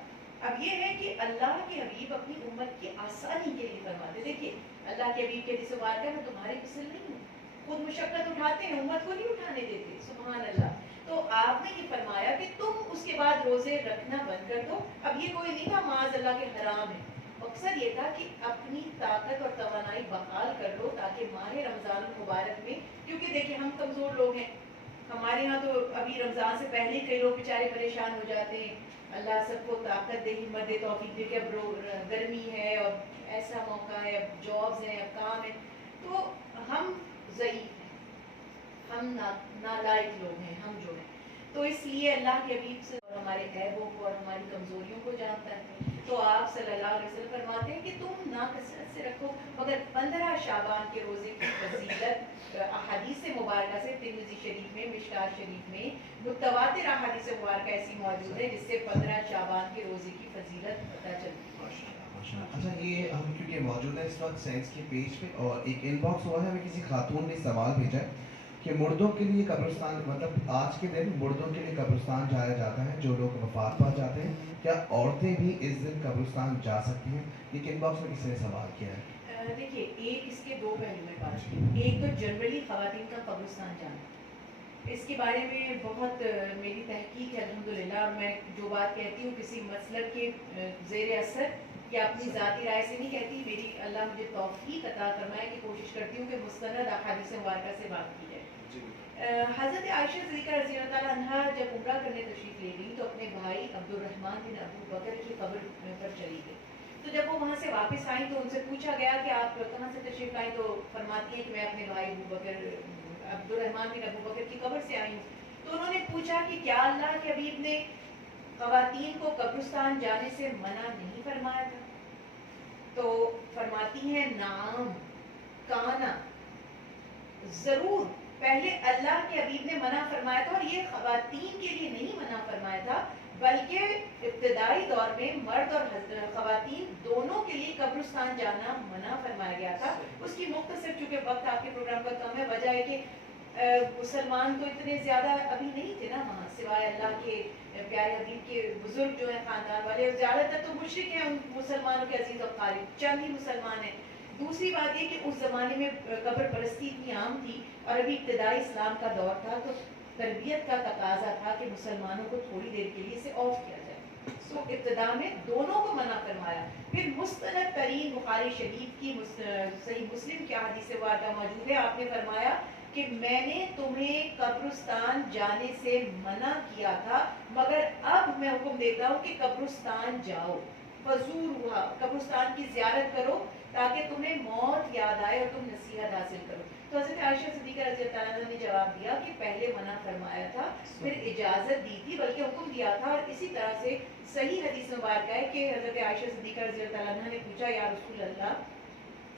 اب یہ ہے کہ اللہ کے حبیب اپنی امت کی آسانی کے لیے فرماتے. دیکھیے اللہ کے حبیب کے حدیث مبارکہ میں تمہاری مثل نہیں ہوں, خود مشقت اٹھاتے ہیں, امت کو نہیں اٹھانے دیتے. سبحان اللہ. تو آپ نے یہ فرمایا کہ تم اس کے بعد روزے رکھنا بند کر دو. اب یہ کوئی نہیں تھا معاذ اللہ کے حرام ہے, مقصد یہ تھا کہ اپنی طاقت اور توانائی بحال کر لو تاکہ ماہ رمضان المبارک میں, کیونکہ دیکھیں ہم کمزور لوگ ہیں, ہمارے ہاں تو ابھی رمضان سے پہلے کئی لوگ بیچارے پریشان ہو جاتے ہیں. اللہ سب کو طاقت دے, ہمت دے, توفیق دے کہ اب گرمی ہے اور ایسا موقع ہے, اب جابز ہیں, اب کام ہے, تو ہم ضعیف ہیں, ہم نالائق لوگ ہیں ہم جو ہیں. تو اس لیے اللہ کے حبیب سے اور ہمارے عیبوں کو اور ہماری کمزوریوں کو جانتا ہے. تو آپ صلی اللہ علیہ وسلم فرماتے ہیں کہ تم ناکثرت سے رکھو, مگر 15 شعبان کے روزے کی فضیلت احادیث مبارکہ سے ترمذی شریف میں, مشکات شریف میں متواتر احادیث مبارکہ ایسی موجود ہے جس سے 15 شعبان کے روزے کی فضیلت پتہ چلتی ہے. اچھا, یہ ہم کیونکہ موجود ہے اس وقت سائنس کے پیج پہ, اور ایک ان باکس ہوا ہے, ہمیں کسی خاتون نے سوال بھیجا ہے کہ مردوں کے لیے قبرستان, مطلب آج کے دن مردوں کے لیے قبرستان جایا جاتا ہے جو لوگ وفات پا جاتے ہیں, کیا عورتیں بھی اس دن قبرستان جا سکتی ہیں؟ یہ ان باکس میں کسی نے سوال کیا ہے. دیکھیے ایک اس کے دو پہلو میں بات ہے. ایک تو جنرلی خواتین کا قبرستان جانا, اس کے بارے میں بہت میری تحقیق ہے الحمدللہ, اور میں جو بات کہتی ہوں کسی مسلک کے زیر اثر یا اپنی ذاتی رائے سے نہیں کہتی, میری اللہ مجھے توفیق عطا فرمائے کہ کوشش کرتی ہوں کہ مستند احادیث مبارکہ سے بات کی جائے. حضرت عائشہ صدیقہ رضی اللہ تعالیٰ عنہا جب عمرہ کرنے تشریف لے گئی تو اپنے بھائی عبد الرحمن بن ابو بکر کی قبر پر چلی گئی. تو جب وہ وہاں سے واپس آئیں تو ان سے پوچھا گیا کہ آپ کہاں سے تشریف لائیں, تو فرماتی ہیں کہ میں اپنے بھائی عبد الرحمن بن ابو بکر کی قبر سے آئی ہوں. تو انہوں نے پوچھا کہ کیا اللہ کے حبیب نے خواتین کو قبرستان جانے سے منع نہیں فرمایا تھا؟ تو فرماتی ہیں نعم کانا, ضرور پہلے اللہ کے حبیب نے منع فرمایا تھا, اور یہ خواتین کے لیے نہیں منع فرمایا تھا بلکہ ابتدائی دور میں مرد اور خواتین دونوں کے لیے قبرستان جانا منع فرمایا گیا تھا. اس کی مختصر چونکہ وقت آپ کے پروگرام کا کم ہے, وجہ ہے کہ مسلمان تو اتنے زیادہ ابھی نہیں تھے نا وہاں, سوائے اللہ کے پیارے حبیب کے بزرگ جو ہیں خاندان والے, زیادہ تر تو مشرک ہیں ان مسلمانوں کے عزیز و قریب, چند ہی مسلمان ہیں. دوسری بات یہ کہ اس زمانے میں قبر پرستی اتنی عام تھی اور ابھی ابتدائی اسلام کا دور تھا, تو تربیت کا تقاضا تھا کہ مسلمانوں کو تھوڑی دیر کے لیے اسے آف کیا جائے. سو ابتدا میں دونوں کو منع فرمایا. پھر مستند ترین بخاری شریف کی صحیح مسلم کی حدیث واردہ موجود ہے, آپ نے فرمایا کہ میں نے تمہیں قبرستان جانے سے منع کیا تھا, مگر اب میں حکم دیتا ہوں کہ قبرستان جاؤ, فزور ہوا, قبرستان کی زیارت کرو تاکہ تمہیں موت یاد آئے اور تم نصیحت حاصل کرو. تو حضرت عائشہ صدیقہ رضی اللہ عنہا نے جواب دیا کہ پہلے منع فرمایا تھا, پھر اجازت دی تھی, بلکہ حکم دیا تھا. اور اسی طرح سے صحیح حدیث مبارکہ ہے کہ حضرت عائشہ صدیقہ رضی اللہ عنہا نے پوچھا یا رسول اللہ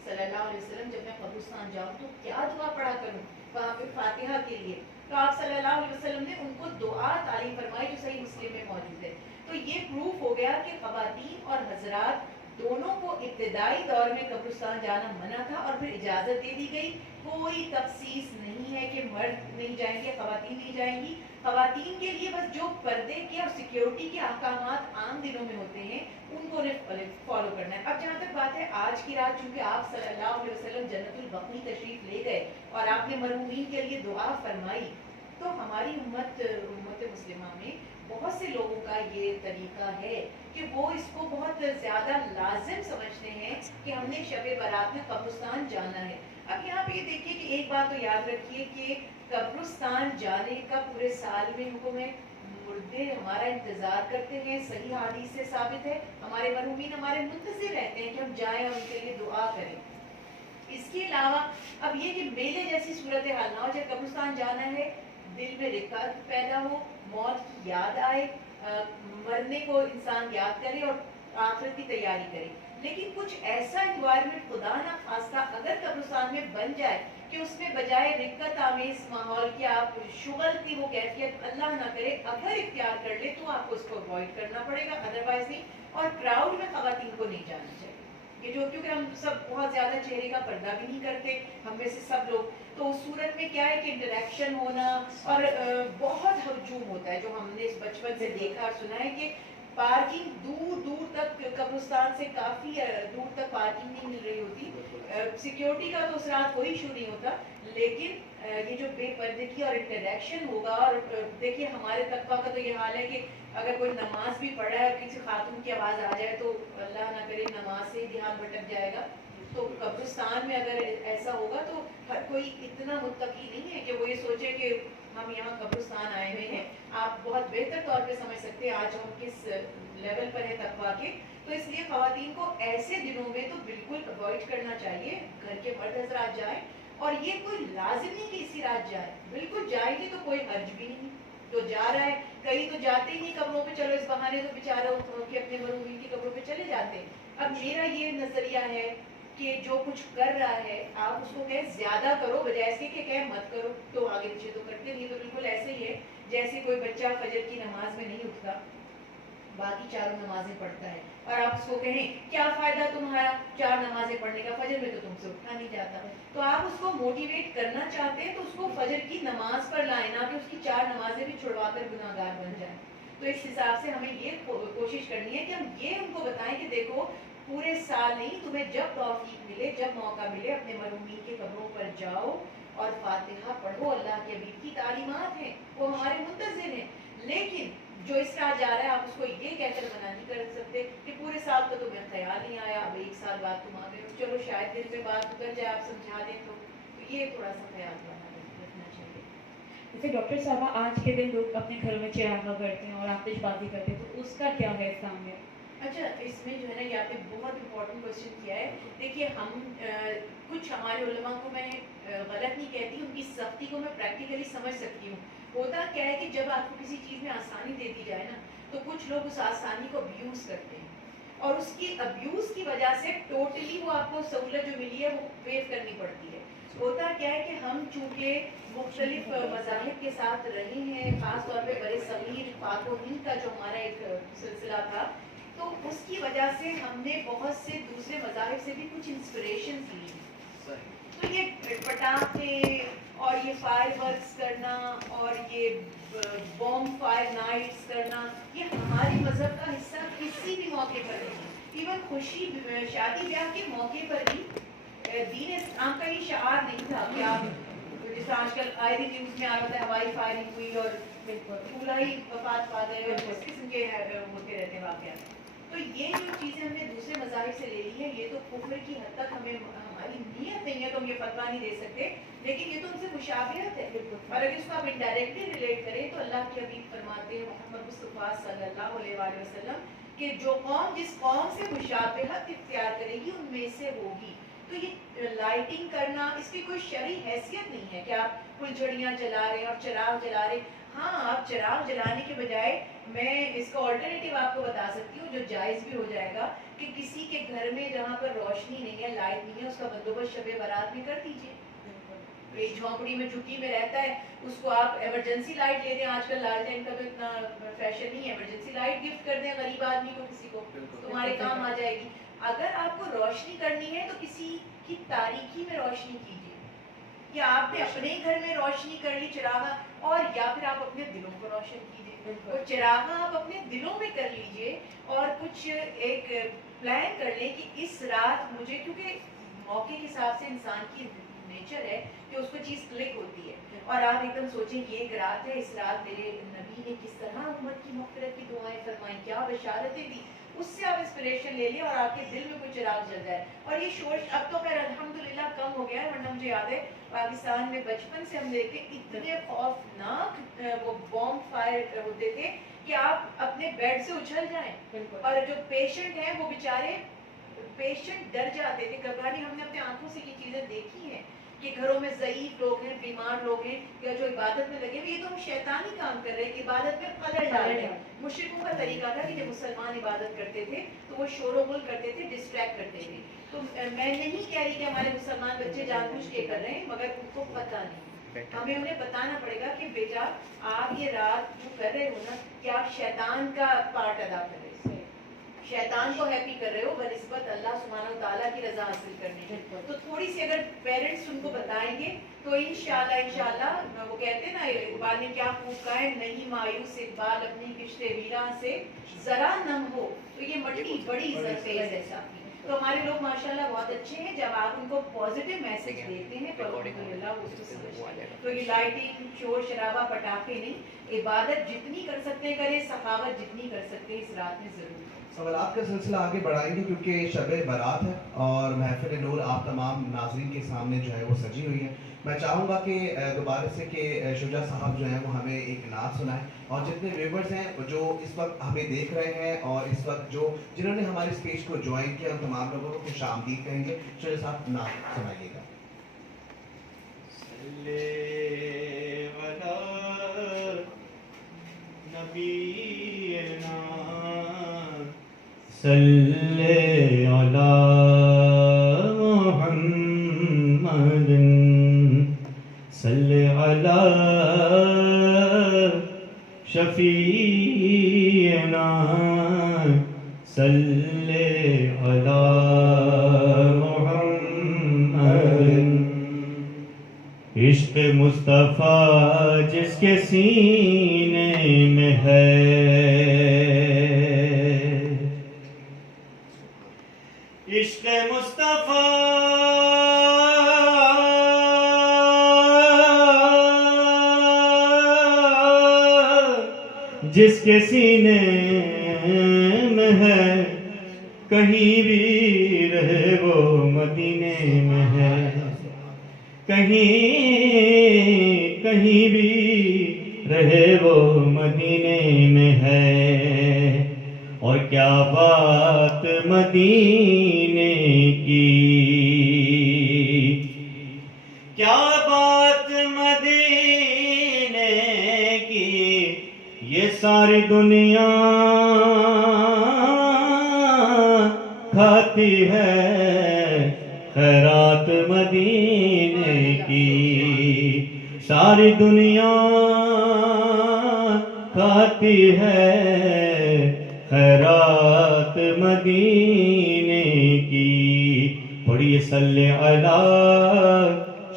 صلی اللہ علیہ وسلم جب میں قبرستان جاؤں تو کیا دعا پڑھا کروں وہاں پہ فاتحہ کے لیے. تو آپ صلی اللہ علیہ وسلم نے ان کو دعا تعلیم فرمائی جو صحیح مسلم میں موجود ہے. تو یہ پروف ہو گیا کہ خواتین اور حضرات دونوں کو ابتدائی دور میں قبرستان جانا منع تھا اور پھر اجازت دے دی گئی. کوئی تخصیص نہیں ہے کہ مرد نہیں جائیں گے خواتین نہیں جائیں گی. خواتین کے لیے بس جو پردے کے اور سیکیورٹی کے احکامات عام دنوں میں ہوتے ہیں ان کو فالو کرنا ہے. اب جہاں تک بات ہے آج کی رات چونکہ آپ صلی اللہ علیہ وسلم جنت البقیع تشریف لے گئے اور آپ نے مرحومین کے لیے دعا فرمائی تو ہماری امت مسلمہ میں بہت سے لوگوں کا یہ طریقہ ہے کہ وہ اس کو بہت زیادہ لازم سمجھتے ہیں کہ ہم نے شب برات میں قبرستان جانا ہے. اب یہاں پہ یہ دیکھیے کہ ایک بات تو یاد رکھیے کہ قبرستان جانے کا پورے سال میں حکم ہے. مردے ہمارا انتظار کرتے ہیں, صحیح حدیث سے ثابت ہے. ہمارے مرحومین ہمارے منتظر رہتے ہیں کہ ہم جائیں اور ان کے لیے دعا کریں. اس کے علاوہ اب یہ کہ میلے جیسی صورتحال نہ ہو, جب قبرستان جانا ہے دل میں رقت پیدا ہو, موت کی یاد آئے, مرنے کو انسان یاد کرے اور آخرت کی تیاری کرے. لیکن کچھ ایسا انوائرمنٹ خدا نہ خواستہ اگر قبرستان میں بن جائے کہ اس میں بجائے رقت آمیز ماحول کی آپ شغل کی وہ کیفیت اللہ نہ کرے اگر اختیار کر لے تو آپ کو اس کو اوائڈ کرنا پڑے گا, ادروائز نہیں. اور کراؤڈ میں خواتین کو نہیں جانا چاہیے کہ جو کیونکہ ہم سب بہت زیادہ چہرے کا پردہ بھی نہیں کرتے ہم میں سے سب لوگ. تو اس صورت میں کیا ہے کہ انٹریکشن ہونا اور بہت ہجوم ہوتا ہے جو ہم نے اس بچپن سے دیکھا اور سنا ہے کہ پارکنگ دور دور تک قبرستان سے کافی دور تک پارکنگ نہیں مل رہی ہوتی. سیکیورٹی کا تو اس رات کوئی ایشو نہیں ہوتا, لیکن یہ جو بے پردگی اور انٹریکشن ہوگا. اور دیکھیے ہمارے تقویٰ کا تو یہ حال ہے کہ اگر کوئی نماز بھی پڑھا ہے اور کسی خاتون کی آواز آ جائے تو اللہ نہ کرے نماز سے ہی دھیان بھٹک جائے گا. تو قبرستان میں اگر ایسا ہوگا تو ہر کوئی اتنا متقی نہیں ہے کہ وہ یہ سوچے کہ ہم یہاں قبرستان آئے ہوئے ہیں. آپ بہت بہتر طور پہ سمجھ سکتے ہیں آج ہم کس لیول پر ہے تقویٰ کے. تو اس لیے خواتین کو ایسے دنوں میں تو بالکل اوائڈ کرنا چاہیے. گھر کے مرد حضرات جائیں, اور یہ کوئی لازم نہیں کہ اسی رات جائے, بالکل جائے گی تو کوئی حرج بھی نہیں. جو جا رہا ہے کئی تو جاتے ہی نہیں قبروں پہ, چلو اس بہانے تو بیچاروں کہ اپنے مرحومین کی قبروں پہ چلے جاتے ہیں. اب میرا یہ نظریہ ہے کہ جو کچھ کر رہا ہے آپ اس کو کہیں زیادہ کرو بجائے اس کے کہ کہیں مت کرو. تو آگے پیچھے تو کرتے نہیں. تو بالکل ایسے ہی ہے جیسے کوئی بچہ فجر کی نماز میں نہیں اٹھتا, باقی چاروں نمازیں پڑھتا ہے, اور آپ اس کو کہیں کیا فائدہ تمہارا 4 نمازیں پڑھنے کا, فجر میں تو تم سے اٹھا نہیں جاتا. تو آپ اس کو موٹیویٹ کرنا چاہتے ہیں تو اس کو فجر کی نماز پر لائیں, نہ کہ اس کی 4 نمازیں بھی چھڑوا کر گناہ گار بن جائیں. تو اس حساب سے ہمیں یہ کوشش کرنی ہے کہ ہم یہ ان کو بتائیں کہ دیکھو پورے سال نہیں, تمہیں جب توفیق ملے, جب موقع ملے اپنے مرحومین کے قبروں پر جاؤ اور فاتحہ پڑھو. اللہ کے حبیب کی تعلیمات ہیں, وہ ہمارے منتظر ہیں. لیکن جو اس طرح جا رہا ہے آپ اس کو یہ کہہ کر منع نہیں کر سکتے کہ پورے سال تو تمہیں خیال نہیں آیا, اب 1 سال بعد تم آ گئے ہو, چلو شاید دل میں بات اتر جائے, آپ سمجھا دیں تو یہ تھوڑا سا خیال رکھنا چاہیے. جیسے ڈاکٹر صاحبہ آج کے دن لوگ اپنے گھروں میں چراغاں کرتے ہیں اور آتش بازی کرتے ہیں, تو اس کا کیا ہے اسلام میں؟ اچھا, اس میں جو ہے نا یہ آپ نے بہت امپورٹنٹ کوشچن کیا ہے. دیکھیے ہم کچھ ہمارے علماء کو میں غلط نہیں کہتی, ان کی سختی کو میں پریکٹیکلی سمجھ سکتی ہوں. ہوتا کیا ہے کہ جب آپ کو کسی چیز میں آسانی دے دی جائے نا تو کچھ لوگ اس آسانی کو ابیوز کرتے ہیں, اور اس کی ابیوز کی وجہ سے ٹوٹلی وہ آپ کو سہولت جو ملی ہے وہ ویو کرنی پڑتی ہے. ہوتا کیا ہے کہ ہم چونکہ مختلف مذاہب کے ساتھ رہے ہیں, خاص طور پہ برِ صغیر پاک و ہند کا جو ہمارا ایک سلسلہ تھا, تو اس کی وجہ سے ہم نے بہت سے دوسرے مذاہب سے بھی کچھ انسپریشنز لی ہیں. تو یہ پٹاخے اور یہ فائر ورکس کرنا اور یہ بوم فائر نائٹس کرنا یہ ہمارے مذہب کا حصہ کسی بھی موقع پر نہیں. ایون خوشی شادی بیاہ کے موقع پر بھی دین اسلام کا یہ شعار نہیں تھا کہ آپ جیسے آج کل آئے دن نیوز میں آ رہا ہے ہوائی فائرنگ ہوئی اور پورا ہی وفات پا گئے اور اس قسم کے ہوتے رہتے ہیں واقعات. تو یہ جو چیزیں ہم نے دوسرے مذاہب سے لے لی ہیں یہ تو کفر کی حد تک ہمیں ہماری نیت نہیں ہے تو ہم یہ فتویٰ نہیں دے سکتے, لیکن یہ تو ان سے مشابہت ہے. اور اگر اس کو آپ انڈائریکٹلی ریلیٹ کریں تو اللہ کے حبیب فرماتے ہیں محمد مصطفیٰ صلی اللہ علیہ وآلہ وسلم کہ جو قوم جس قوم سے مشابہت اختیار کرے گی ان میں سے ہوگی. تو یہ لائٹنگ کرنا اس کی کوئی شرعی حیثیت نہیں ہے کہ آپ پھلجھڑیاں جلا رہے ہیں اور چراغ جلا رہے ہیں. ہاں, آپ چراغ جلانے کے بجائے میں اس کا آلٹرنیٹیو آپ کو بتا سکتی ہوں جو جائز بھی ہو جائے گا کہ کسی کے گھر میں جہاں پر روشنی نہیں ہے، لائٹ نہیں ہے، اس کا بندوبست شب برات میں کر دیجیے. ایک جھونپڑی میں جھکی میں رہتا ہے، اس کو آپ ایمرجنسی لائٹ لے دیں. آج کل لالٹین کا تو اتنا فیشن نہیں ہے، ایمرجنسی لائٹ گفٹ کر دیں غریب آدمی کو، کسی کو تمہارے کام آ جائے گی. اگر آپ کو روشنی کرنی ہے تو کسی کی تاریکی میں روشنی کیجیے، یا آپ نے اپنے گھر میں روشنی کر لی چراغاں، اور یا پھر آپ اپنے دلوں کو روشن کیجیے. اور چراغاں آپ اپنے دلوں میں کر لیجیے، اور کچھ ایک پلان کر لیں کہ اس رات مجھے، کیونکہ موقع کے حساب سے انسان کی نیچر ہے کہ اس کو چیز کلک ہوتی ہے، اور آپ ایک دم سوچیں کہ ایک رات ہے، اس رات میرے نبی نے کس طرح امت کی مغفرت کی دعائیں فرمائیں، کیا بشارتیں دی، اس سے آپ انسپریشن لے لیں اور آپ کے دل میں کوئی چراغ جل جائے. اور یہ شور اب تو خیر الحمدللہ کم ہو گیا ہے، ورنہ مجھے یاد ہے پاکستان میں بچپن سے ہم دیکھتے اتنے خوفناک وہ بوم فائر ہوتے تھے کہ آپ اپنے بیڈ سے اچھل جائیں. اور جو پیشنٹ ہیں وہ بیچارے پیشنٹ ڈر جاتے تھے. گھبراہٹ، ہم نے اپنے آنکھوں سے یہ چیزیں دیکھی ہیں کہ گھروں میں ضعیف لوگ ہیں، بیمار لوگ ہیں، یا جو عبادت میں لگے ہوئے، یہ تو ہم شیطانی کام کر رہے ہیں کہ عبادت میں خلل ڈال رہے ہیں. مشرکوں کا طریقہ تھا کہ جب مسلمان عبادت کرتے تھے تو وہ شور و غل کرتے تھے، ڈسٹریکٹ کرتے تھے. تو میں نہیں کہہ رہی کہ ہمارے مسلمان بچے جان بوجھ کے کر رہے ہیں، مگر ان کو پتہ نہیں. ہمیں انہیں بتانا پڑے گا کہ بیٹا آپ یہ رات جو کر رہے ہو نا، کہ آپ شیطان کا پارٹ ادا کر رہے ہو، شیطان کو ہیپی کر رہے ہو بنسبت اللہ سبحانہ و تعالیٰ کی رضا حاصل کرنے کی. تو تھوڑی سی اگر پیرنٹس ان کو بتائیں گے تو انشاءاللہ وہ کہتے ہیں نا، اقبال نے کیا خوب کہا ہے، نہیں مایوس اقبال اپنی کشت ویراں سے ذرا نم ہو. تو یہ مٹی بڑی زرخیز ہے ساتھی. تو ہمارے لوگ ماشاءاللہ بہت اچھے ہیں، جب آپ ان کو پازیٹیو میسج دیتے ہیں تو اللہ اس کو سمجھتے ہیں. تو یہ لائٹنگ، شور شرابہ، پٹاخے نہیں، عبادت جتنی کر سکتے ہیں کریں، سخاوت جتنی کر سکتے ہیں اس رات میں ضرور. سوالات کا سلسلہ آگے بڑھائیں گے کیونکہ شب برات ہے اور محفل نور آپ تمام ناظرین کے سامنے جو ہے وہ سجی ہوئی ہے. میں چاہوں گا کہ دوبارہ سے کہ شجاع صاحب جو ہیں وہ ہمیں ایک نعت سنائیں، اور جتنے ویورز ہیں جو اس وقت ہمیں دیکھ رہے ہیں اور اس وقت جنہوں نے ہمارے اسٹیج کو جوائن کیا، ہم تمام لوگوں کو خوش آمدید کہیں گے. شجاع صاحب نعت سنائیے گا. صلی علی محمد، صلی علی شفیعنا، صلی علی محمد. عشق مصطفیٰ جس کے سینے میں ہے، عشق مصطفیٰ جس کے سینے میں ہے، کہیں بھی رہے وہ مدینے میں ہے، کہیں بھی رہے وہ مدینے میں ہے. اور کیا بات مدینے کی، کیا بات مدینے کی، یہ ساری دنیا کھاتی ہے خیرات مدینے کی، ساری دنیا کھاتی ہے خیرات مدینے کی. پڑھیے صلی علی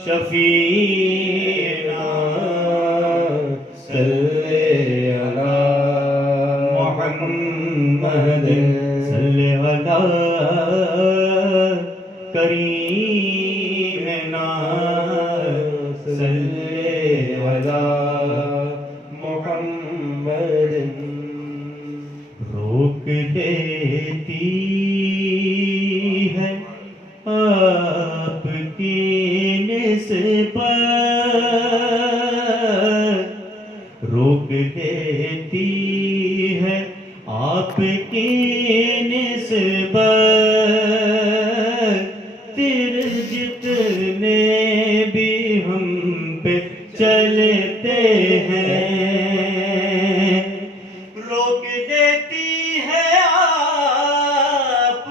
شفیعنا، صلی علی محمد، صلی علی کریمنا، صلی علی محمد. روک دیتی ہے آپ کی نسبت، روک دیتی ہے آپ کی نسبت، تیر جتنے بھی ہم پہ چلتے ہیں، روک دیتی ہے آپ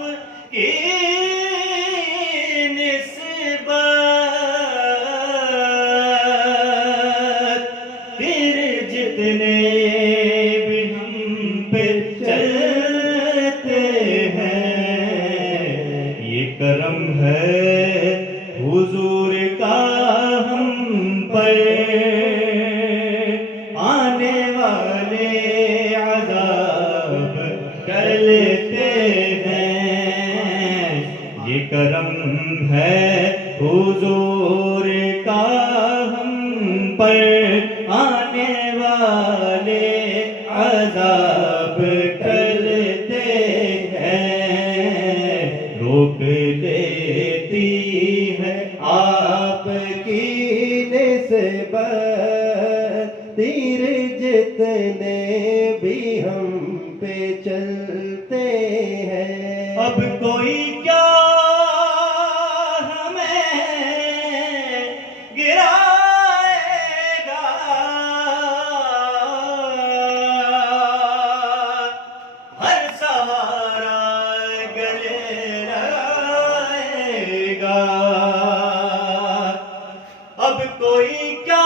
پر آنے والے عذاب ٹلتے ہیں، روک لیتی ہے آپ کی نسبت تیر جتنے بھی ہم پہ چلتے ہیں۔ اب کوئی کیا ہمیں گرائے گا، ہر سہارا گلے لگائے گا۔ اب کوئی کیا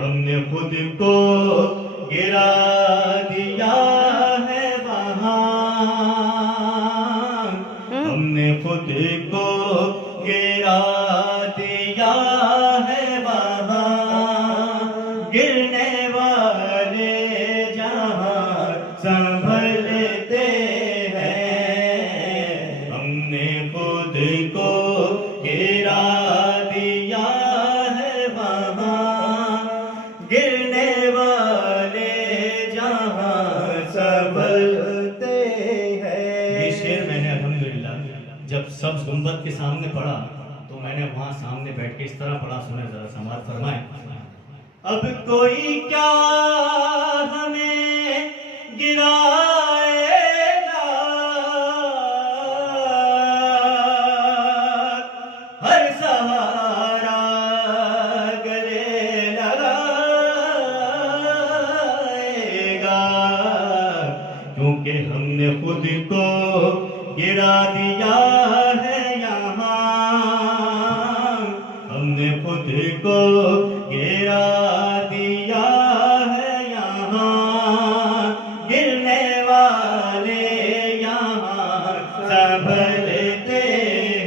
ہم نے خود کو گرا دیا ہے وہاں، ہم نے خود کو گرا دیا ہے وہاں، گرنے والے جہاں سنبھلتے ہیں، ہم نے خود کو گرا دیا ہے وہاں، گرنے والے جہاں سنبھلتے ہیں۔ یہ شعر میں نے الحمدللہ جب سبز گنبد کے سامنے پڑھا تو میں نے وہاں سامنے بیٹھ کے اس طرح پڑھا، سنیں ذرا سماعت فرمائیں۔ اب کوئی کیا ہمیں گرائے گا، ہر سہارا گلے لگائے گا، کیونکہ ہم نے خود کو گرا دیا ہے یہاں، ہم نے خود کو گرا دیا ہے یہاں، گرنے والے یہاں سنبھلتے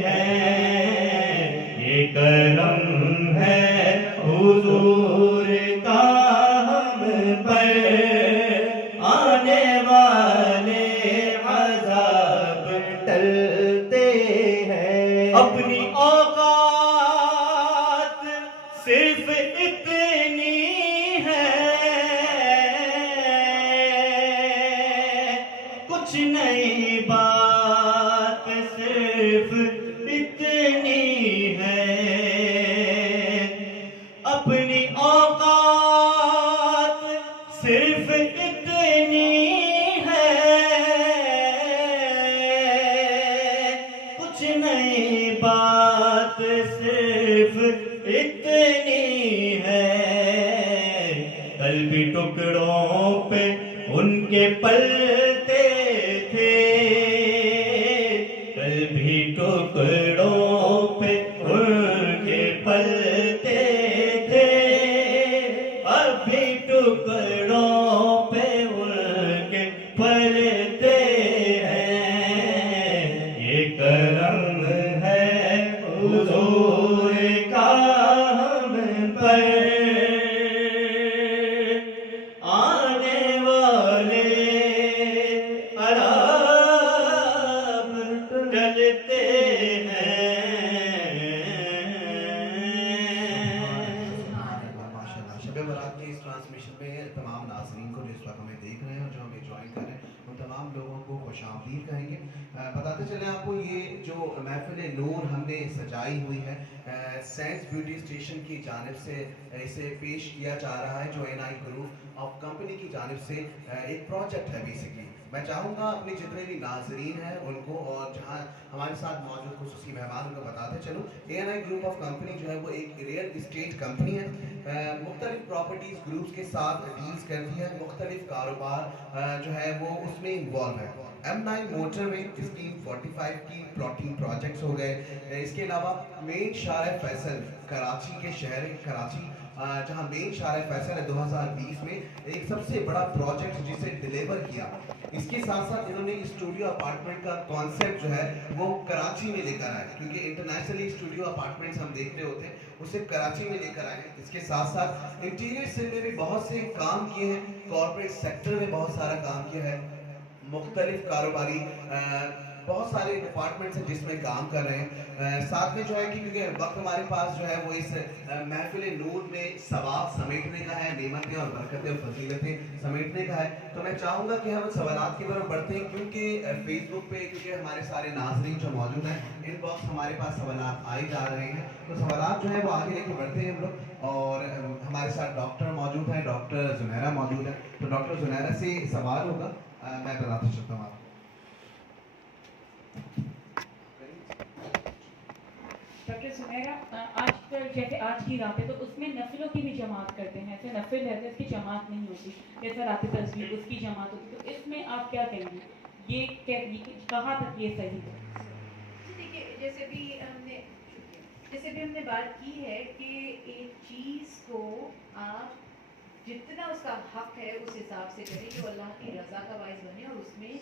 ہیں، یہ کرم ہے حضور کا ہم پر، آنے والے عذاب ٹلتے ہیں۔ اپنی اوقات صرف اتنی ہے، کچھ نئی بات صرف اتنی ہے، اپنی اوقات صرف اتنی ہے، کچھ نئی بات صرف اتنی ہے، کل بھی ٹکڑوں پہ ان کے پلتے تھے، کل بھی ٹکڑوں پہ ان کے پلتے تھے، اب بھی ٹکڑوں پہ ان کے پلتے ہیں، یہ کرم ہے حضور کا ہم پر، آنے والے عذاب ٹلتے ہیں۔ ماشاءاللہ شب برات کے اس ٹرانسمیشن میں تمام ناظرین کو جو اس وقت ہمیں دیکھ رہے ہیں اور جو ہمیں جوائن کر رہے ہیں ان تمام لوگوں کو خوش آمدید کہیں گے۔ بتاتے چلیں آپ کو یہ جو محفل نور ہم نے سجائی ہوئی ہے سینس بیوٹی اسٹیشن کی جانب سے اسے پیش کیا جا رہا ہے، جو NI گروپ آف کمپنی کی جانب سے ایک پروجیکٹ ہے بیسکلی۔ میں چاہوں گا اپنے جتنے بھی ناظرین ہیں ان کو اور جہاں ہمارے ساتھ موجود خصوصی مہمان ان کو بتاتے چلوں، ANI گروپ آف کمپنی جو ہے وہ ایک ریئل اسٹیٹ کمپنی ہے، مختلف پراپرٹیز گروپس کے ساتھ ڈیلز کرتی ہے، مختلف کاروبار جو ہے وہ اس میں انوالو ہے۔ M9 موٹر وے اسکیم 45 کی پلاٹنگ پروجیکٹس ہو گئے، اس کے علاوہ مین شارع فیصل کراچی کے شہر کراچی جہاں مین شارع فیصل ہے 2020 میں ایک سب سے بڑا پروجیکٹ جسے ڈیلیور کیا۔ اس کے ساتھ ساتھ انہوں نے اسٹوڈیو اپارٹمنٹ کا کانسیپٹ جو ہے وہ کراچی میں لے کر آئے، کیونکہ انٹرنیشنلی اسٹوڈیو اپارٹمنٹس ہم دیکھتے ہوتے ہیں اسے کراچی میں لے کر آئے ہیں. اس کے ساتھ ساتھ انٹیریئر سے میں بھی بہت سے کام کیے ہیں, کارپوریٹ سیکٹر میں بہت سارا کام کیا ہے, مختلف کاروباری بہت سارے ڈپارٹمنٹس ہیں جس میں کام کر رہے ہیں. ساتھ میں جو ہے کہ کیونکہ وقت ہمارے پاس جو ہے وہ اس محفل نور میں ثواب سمیٹنے کا ہے, نعمتیں اور برکتیں اور فضیلتیں سمیٹنے کا ہے. تو میں چاہوں گا کہ ہم سوالات کی طرف بڑھتے ہیں, کیونکہ فیس بک پہ کیونکہ ہمارے سارے ناظرین جو موجود ہیں ان باکس ہمارے پاس سوالات آئے جا رہے ہیں, تو سوالات جو ہے وہ آگے لے کے بڑھتے ہیں ہم لوگ. اور ہمارے ساتھ ڈاکٹر موجود ہیں, ڈاکٹر زنیرہ موجود ہے, تو ڈاکٹر زنیرہ سے سوال ہوگا, میں بتاتا چلتا ہوں آپ کو. ڈاکٹر زنیرہ, آج کل جیسے آج کی رات ہے تو اس میں نفلوں کی بھی جماعت کرتے ہیں, ایسے نفل ہے تو اس کی جماعت نہیں ہوتی, جیسے رات تصویر اس کی جماعت ہوتی, تو اس میں آپ کیا کہیں گے, یہ کہاں تک یہ صحیح ہے؟ دیکھیے جیسے بھی ہم نے بات کی ہے کہ ایک چیز کو آپ جتنا اس کا حق ہے اس حساب سے کریں جو اللہ کی رضا کا باعث بنے. اور اس میں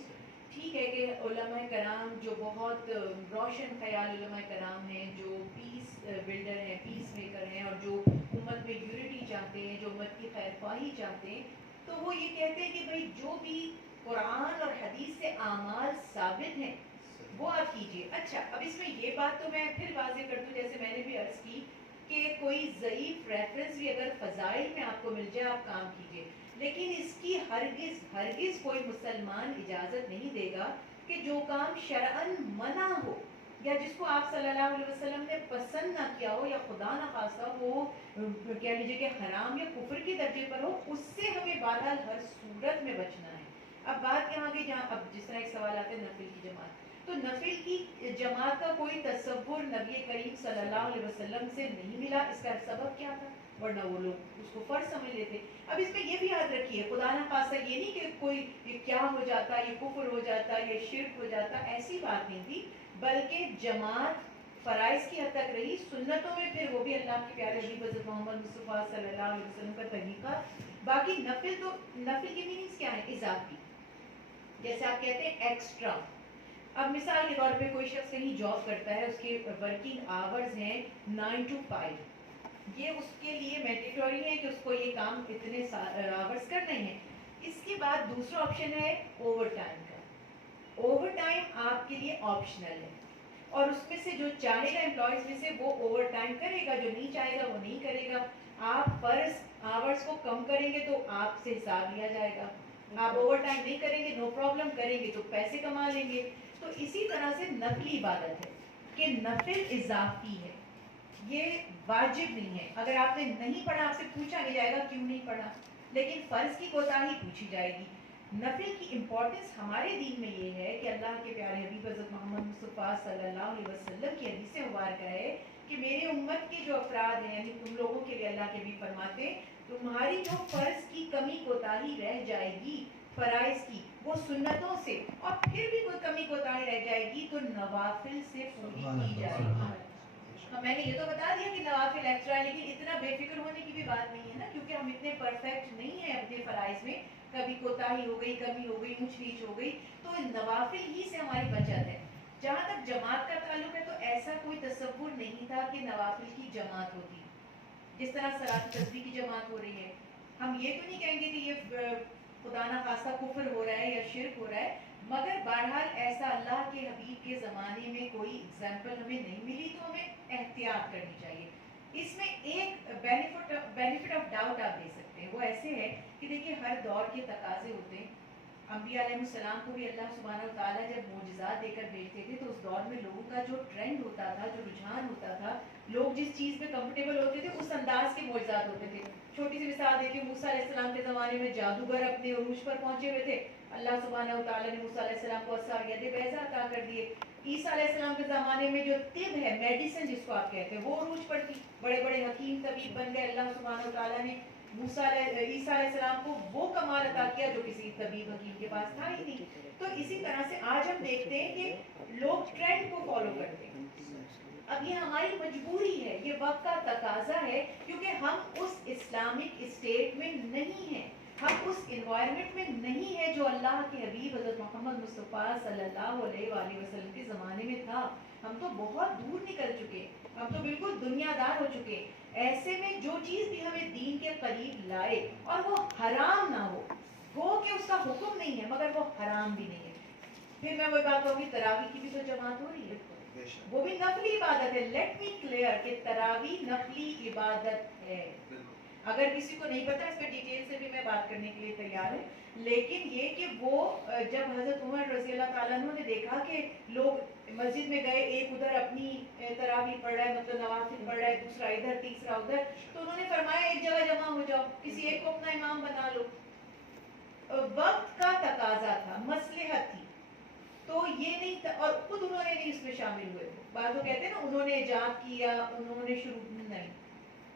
ٹھیک ہے کہ علماء کرام جو بہت روشن خیال علماء کرام ہیں, جو پیس بلڈر ہیں, پیس میکر ہیں, اور جو امت میں یونٹی چاہتے ہیں, جو امت کی خیر خواہی چاہتے ہیں, تو وہ یہ کہتے ہیں کہ بھائی جو بھی قرآن اور حدیث سے اعمال ثابت ہیں وہ آپ کیجئے. اچھا, اب اس میں یہ بات تو میں پھر واضح کر دوں, جیسے میں نے بھی عرض کی کہ کوئی ضعیف ریفرنس بھی اگر فضائل میں آپ کو مل جائے آپ کام کیجئے, لیکن اس کی ہرگز کوئی مسلمان اجازت نہیں دے گا کہ جو کام شرعاً منع ہو یا جس کو آپ صلی اللہ علیہ وسلم نے پسند نہ کیا ہو یا خدا نہ خواستہ وہ کہہ لیجیے کہ حرام یا کفر کے درجے پر ہو, اس سے ہمیں بہرحال ہر صورت میں بچنا ہے. اب بات یہاں کی جہاں اب جس طرح ایک سوال آتا ہے نفل کی جماعت, تو نفل کی جماعت کا کوئی تصور نبی کریم صلی اللہ علیہ وسلم سے نہیں ملا. اس کا سبب کیا تھا, ورنہ وہ لوگ اس کو فرض سمجھ لیتے. اب اس میں یہ بھی یاد رکھیے, خدا نہ خواستہ یہ نہیں کہ کوئی یہ کیا ہو جاتا, یہ کفر ہو جاتا, یہ شرک ہو جاتا, ایسی بات نہیں تھی, بلکہ جماعت فرائض کی حد تک رہی. سنتوں میں پھر وہ بھی اللہ کے پیارے حبیب حضرت محمد مصطفیٰ صلی اللہ علیہ وسلم کا طریقہ. باقی نفل کی میننگز کیا ہے, اضافی, جیسے آپ کہتے ہیں ایکسٹرا. اب مثال کے طور پہ کوئی شخص کہیں جاب کرتا ہے, اس کے ورکنگ آورز ہیں 9 to 5, یہ اس کے لیے مینڈیٹوری ہے کہ اس کو یہ کام اتنے آورز کرنے ہیں. اس کے بعد دوسرا آپشن ہے اوور ٹائم کا. اوور ٹائم آپ کے لیے آپشنل ہے, اور اس میں سے جو چاہے گا امپلائیز میں سے وہ اوور ٹائم کرے گا, جو نہیں چاہے گا وہ نہیں کرے گا. آپ فرض آورز کو کم کریں گے تو آپ سے حساب لیا جائے گا, آپ اوور ٹائم نہیں کریں گے نو پرابلم, کریں گے تو پیسے کما لیں گے. تو اسی طرح سے نفلی عبادت ہے کہ نفل اضافی ہے, یہ واجب نہیں ہے. اگر آپ نے نہیں پڑھا, آپ سے پوچھا نہیں جائے گا کیوں نہیں پڑھا, لیکن فرض کی کوتاہی پوچھی جائے گی. نفل کی امپورٹنس ہمارے دین میں یہ ہے کہ اللہ کے پیارے حبیب حضرت محمد مصطفیٰ صلی اللہ علیہ وسلم کی حدیث مبارکہ ہے کہ میرے امت کے جو افراد ہیں, یعنی ان لوگوں کے لیے اللہ کے بھی فرماتے ہیں تمہاری جو فرض کی کمی کوتاہی رہ جائے گی فرائض کی, وہ سنتوں سے, اور پھر بھی کوئی کمی کوتاہی رہ جائے گی تو نوافل سے پوری کی جائے گی. میں نے یہ تو بتا دیا کہ نوافل ایکسٹرا ہے, لیکن اتنا بے فکر ہونے کی بھی بات نہیں ہے نا, کیونکہ ہم اتنے پرفیکٹ نہیں ہیں اپنے فرائض میں, کبھی کوتاہی ہو گئی, کمی ہو گئی, اونچ نیچ ہو گئی, تو نوافل ہی سے ہماری بچت ہے. جہاں تک جماعت کا تعلق ہے تو ایسا کوئی تصور نہیں تھا کہ نوافل کی جماعت ہوتی, جس طرح صلاۃ تسبیح کی جماعت ہو رہی ہے. ہم یہ تو نہیں کہیں گے کہ یہ خدا نہ خواستہ کفر ہو رہا ہے یا شرک ہو رہا ہے, مگر بہرحال ایسا اللہ کے حبیب کے زمانے میں کوئی ایگزامپل ہمیں نہیں ملی, تو ہمیں احتیاط کرنی چاہیے. اس میں ایک بینیفٹ آف ڈاؤٹ آپ دے سکتے ہیں, وہ ایسے ہے کہ دیکھیے ہر دور کے تقاضے ہوتے ہیں. انبیاء علیہ السلام کو بھی اللہ سبحانہ و تعالیٰ جب معجزات دے کر بھیجتے تھے تو اس دور میں لوگوں کا جو ٹرینڈ ہوتا تھا, جو رجحان ہوتا تھا, لوگ جس چیز میں کمفرٹیبل ہوتے تھے اس انداز کے معجزات ہوتے تھے. چھوٹی سی مثال دیکھیے, موسیٰ علیہ السلام کے زمانے میں جادوگر اپنے عروج پر پہنچے ہوئے تھے, اللہ سبحانہ و تعالیٰ نے موسیٰ علیہ السلام کو عصا ید بیضا عطا کر دیے. عیسیٰ علیہ السلام کے زمانے میں جو طب ہے, میڈیسن جس کو آپ کہتے ہیں, وہ عروج پر تھی, بڑے بڑے حکیم طبیب بن گئے. اللہ سبحانہ و تعالیٰ نے عیسیٰ علیہ السلام کو وہ کمال عطا کیا جو کسی طبیب حکیم کے پاس تھا ہی نہیں. تو اسی طرح سے آج ہم دیکھتے ہیں کہ لوگ ٹرینڈ کو فالو کرتے ہیں. اب یہ ہماری مجبوری ہے, یہ وقت کا تقاضا ہے, کیونکہ ہم اس اسلامک اسٹیٹ میں نہیں ہیں, ہم اس انوائرمنٹ میں نہیں ہیں جو اللہ کے حبیب حضرت محمد مصطفیٰ صلی اللہ علیہ وآلہ وسلم کے زمانے میں تھا. ہم تو بہت دور نکل چکے. ہم تو بالکل دنیادار ہو چکے ہیں. ایسے میں جو چیز بھی ہمیں دین کے قریب لائے اور وہ حرام نہ ہو, گو کہ اس کا حکم نہیں ہے مگر وہ حرام بھی نہیں ہے. پھر میں وہی بات کہوں گی, تراویح کی بھی تو جماعت ہو رہی ہے, وہ بھی نفلی عبادت ہے. لیٹ می کلیئر کہ تراویح نفلی عبادت ہے. اگر کسی کو نہیں پتا اس پہ ڈیٹیل سے بھی میں بات کرنے کے لیے تیار ہوں. لیکن یہ کہ وہ جب حضرت عمر رضی اللہ تعالیٰ عنہ نے دیکھا کہ لوگ مسجد میں گئے, ایک ادھر اپنی تراویح پڑھ رہا ہے, مطلب نوافل پڑھ رہا ہے, دوسرا ادھر, تیسرا ادھر, تو انہوں نے فرمایا ایک جگہ جمع ہو جاؤ, کسی ایک کو اپنا امام بنا لو. وقت کا تقاضا تھا, مصلحت تھی, تو یہ نہیں تھا. اور خود انہوں نے نہیں اس میں شامل ہوئے. بعض وہ کہتے ہیں نا انہوں نے ایجاد کیا, انہوں نے شروع, نہیں,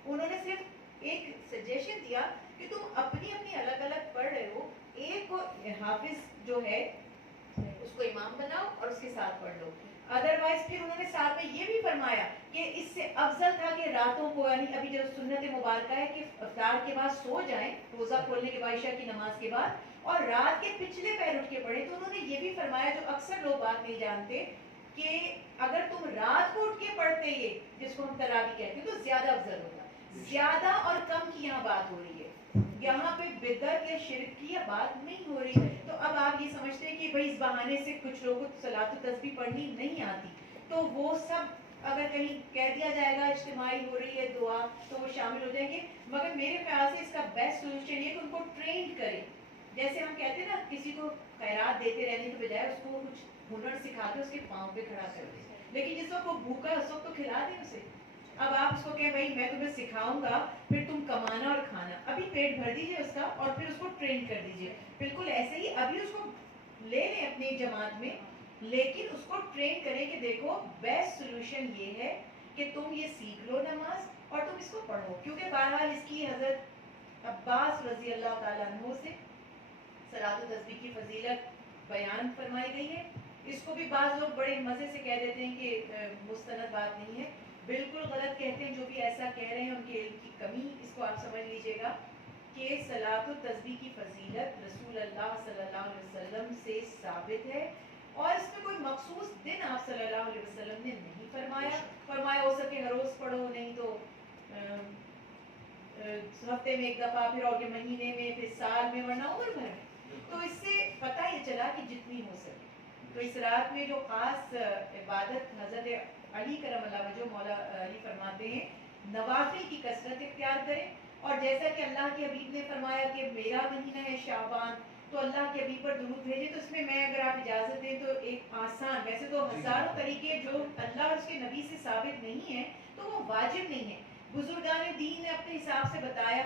انہوں نے صرف ایک سجیشن دیا کہ تم اپنی اپنی الگ الگ پڑھ رہے ہو, ایک کو حافظ جو ہے اس کو امام بناؤ اور اس کے ساتھ پڑھ لو. ادروائز پھر انہوں نے ساتھ میں یہ بھی فرمایا کہ اس سے افضل تھا کہ راتوں کو, یعنی ابھی جو سنت مبارکہ ہے کہ افطار کے بعد سو جائیں, روزہ کھولنے کے بعد, عشاء کی نماز کے بعد, اور رات کے پچھلے پہر اٹھ کے پڑھیں. تو انہوں نے یہ بھی فرمایا, جو اکثر لوگ بات نہیں جانتے, کہ اگر تم رات کو اٹھ کے پڑھتے یہ جس کو ہم تراویح کہتے ہیں تو زیادہ افضل ہوتا. زیادہ اور کم کی یہاں بات ہو رہی ہے, یہاں پہ بدعت یا شرک کی بات نہیں ہو رہی. تو اب آپ یہ سمجھتے ہیں کہ بھائی اس بہانے سے کچھ لوگوں کو صلاۃ التسبیح پڑھنی نہیں آتی, تو وہ سب اگر کہیں کہہ دیا جائے گا اجتماعی ہو رہی ہے دعا تو وہ شامل ہو جائیں گے. مگر میرے خیال سے اس کا بیسٹ سولوشن یہ کہ ان کو ٹرینڈ کریں. جیسے ہم کہتے ہیں نا, کسی کو خیرات دیتے رہنے کے بجائے اس کو کچھ ہنر سکھا کے اس کے پاؤں پہ کھڑا کر دیں. لیکن جس وقت وہ بھوکا ہے اس وقت تو کھلا دیں اسے. اب آپ اس کو کہیں بھائی میں تمہیں سکھاؤں گا, پھر تم کمانا اور کھانا, ابھی پیٹ بھر دیجیے اس کا اور پھر اس کو ٹرین کر دیجیے. بالکل ایسے ہی ابھی اس کو لے لیں اپنی جماعت میں, لیکن اس کو ٹرین کریں کہ دیکھو بیسٹ سولوشن یہ ہے کہ تم یہ سیکھ لو نماز اور تم اس کو پڑھو. کیونکہ بہرحال اس کی حضرت عباس رضی اللہ تعالیٰ عنہ سے صلاۃ التسبیح کی فضیلت بیان فرمائی گئی ہے. اس کو بھی بعض لوگ بڑے مزے سے کہہ دیتے ہیں کہ مستند بات نہیں ہے. بالکل غلط کہتے ہیں جو بھی ایسا کہہ رہے ہیں, ان کے علم کی کمی. اس کو آپ سمجھ لیجئے گا کہ صلاۃ التسبیح کی فضیلت رسول اللہ صلی اللہ علیہ وسلم سے ثابت ہے, اور اس میں کوئی مخصوص دن آپ صلی اللہ علیہ وسلم نے نہیں فرمایا ہو سکے ہر روز پڑھو, نہیں تو ہفتے میں ایک دفعہ, پھر اور کے مہینے میں, پھر سال میں, ورنہ عمر بھر میں. تو اس سے پتہ یہ چلا کہ جتنی ہو سکے. تو اس رات میں جو خاص عبادت حضرت علی کرم اللہ وجہ مولا علی فرماتے ہیں, نوافل کی کثرت اختیار کریں. اور جیسا کہ اللہ کے حبیب نے فرمایا کہ میرا مہینہ ہے شعبان, تو اللہ کے حبیب پر درود بھیجیں. تو اس میں میں اگر آپ اجازت دیں تو ایک آسان, ویسے تو ہزاروں طریقے جو اللہ اور اس کے نبی سے ثابت نہیں ہیں تو وہ واجب نہیں ہے, بزرگان دین نے اپنے حساب سے بتایا,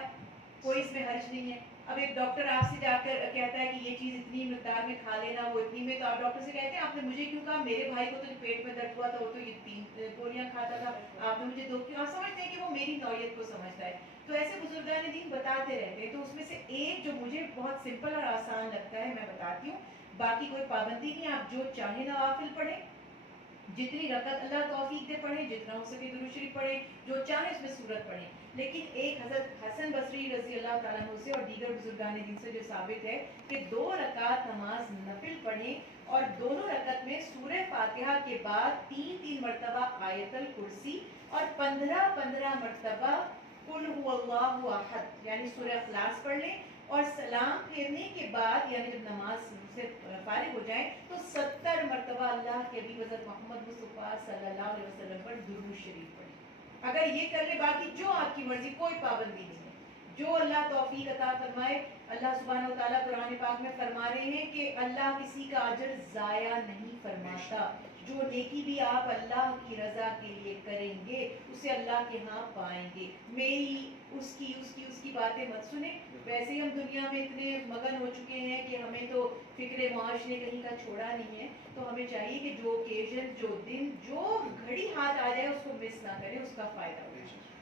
کوئی اس میں حرج نہیں ہے. اب ایک ڈاکٹر آپ سے جا کر کہتا ہے کہ یہ چیز اتنی مقدار میں کھا لینا, وہ اتنی میں, تو آپ ڈاکٹر سے کہتے ہیں آپ نے مجھے کیوں کہا, میرے بھائی کو تو پیٹ میں درد ہوا تھا وہ تو یہ 3 گولیاں کھاتا تھا, آپ نے مجھے 2 کیوں. آپ سمجھتے ہیں کہ وہ میری نوعیت کو سمجھتا ہے. تو ایسے بزرگان دین بتاتے رہتے ہیں. تو اس میں سے ایک جو مجھے بہت سمپل اور آسان لگتا ہے میں بتاتی ہوں, باقی کوئی پابندی نہیں, آپ جو چاہیں نوافل پڑھیں, جتنی رکعت اللہ توفیق دے پڑھیں, جتنا ہو سکے درود شریف پڑھیں, جو چاہیں اس میں سورت پڑھیں. لیکن ایک حضرت حسن بصری رضی اللہ تعالیٰ عنہ سے اور دیگر بزرگان دین سے جو ثابت ہے کہ 2 رکعت نماز نفل پڑھیں, اور دونوں رکعت میں سورہ فاتحہ کے بعد 3 مرتبہ آیت الکرسی اور 15 مرتبہ قل هو اللہ احد یعنی سورہ اخلاص پڑھ لیں. اور سلام پھیرنے کے بعد یعنی جب نماز سے فارغ ہو جائیں تو 70 مرتبہ اللہ کے حبیب حضرت محمد مصطفیٰ صلی اللہ علیہ وسلم پر درود شریف پڑھیں. اگر یہ کر لیں, باقی جو آپ کی مرضی, کوئی پابندی نہیں ہے, جو اللہ توفیق عطا فرمائے. اللہ سبحانہ و تعالیٰ قرآن پاک میں فرما رہے ہیں کہ اللہ کسی کا اجر ضائع نہیں فرماتا. جو نیکی بھی آپ اللہ کی رضا کے لیے کریں گے اسے اللہ کے ہاں پائیں گے. میری اس کی باتیں مت سنیں. ویسے ہی ہم دنیا میں اتنے مگن ہو چکے ہیں کہ ہمیں تو فکر معاش نے کہیں کا چھوڑا نہیں ہے. تو ہمیں چاہیے کہ جو اوکیزن, جو دن, جو گھڑی ہاتھ آ جائے اس کو مس نہ کریں, اس کا فائدہ ہو.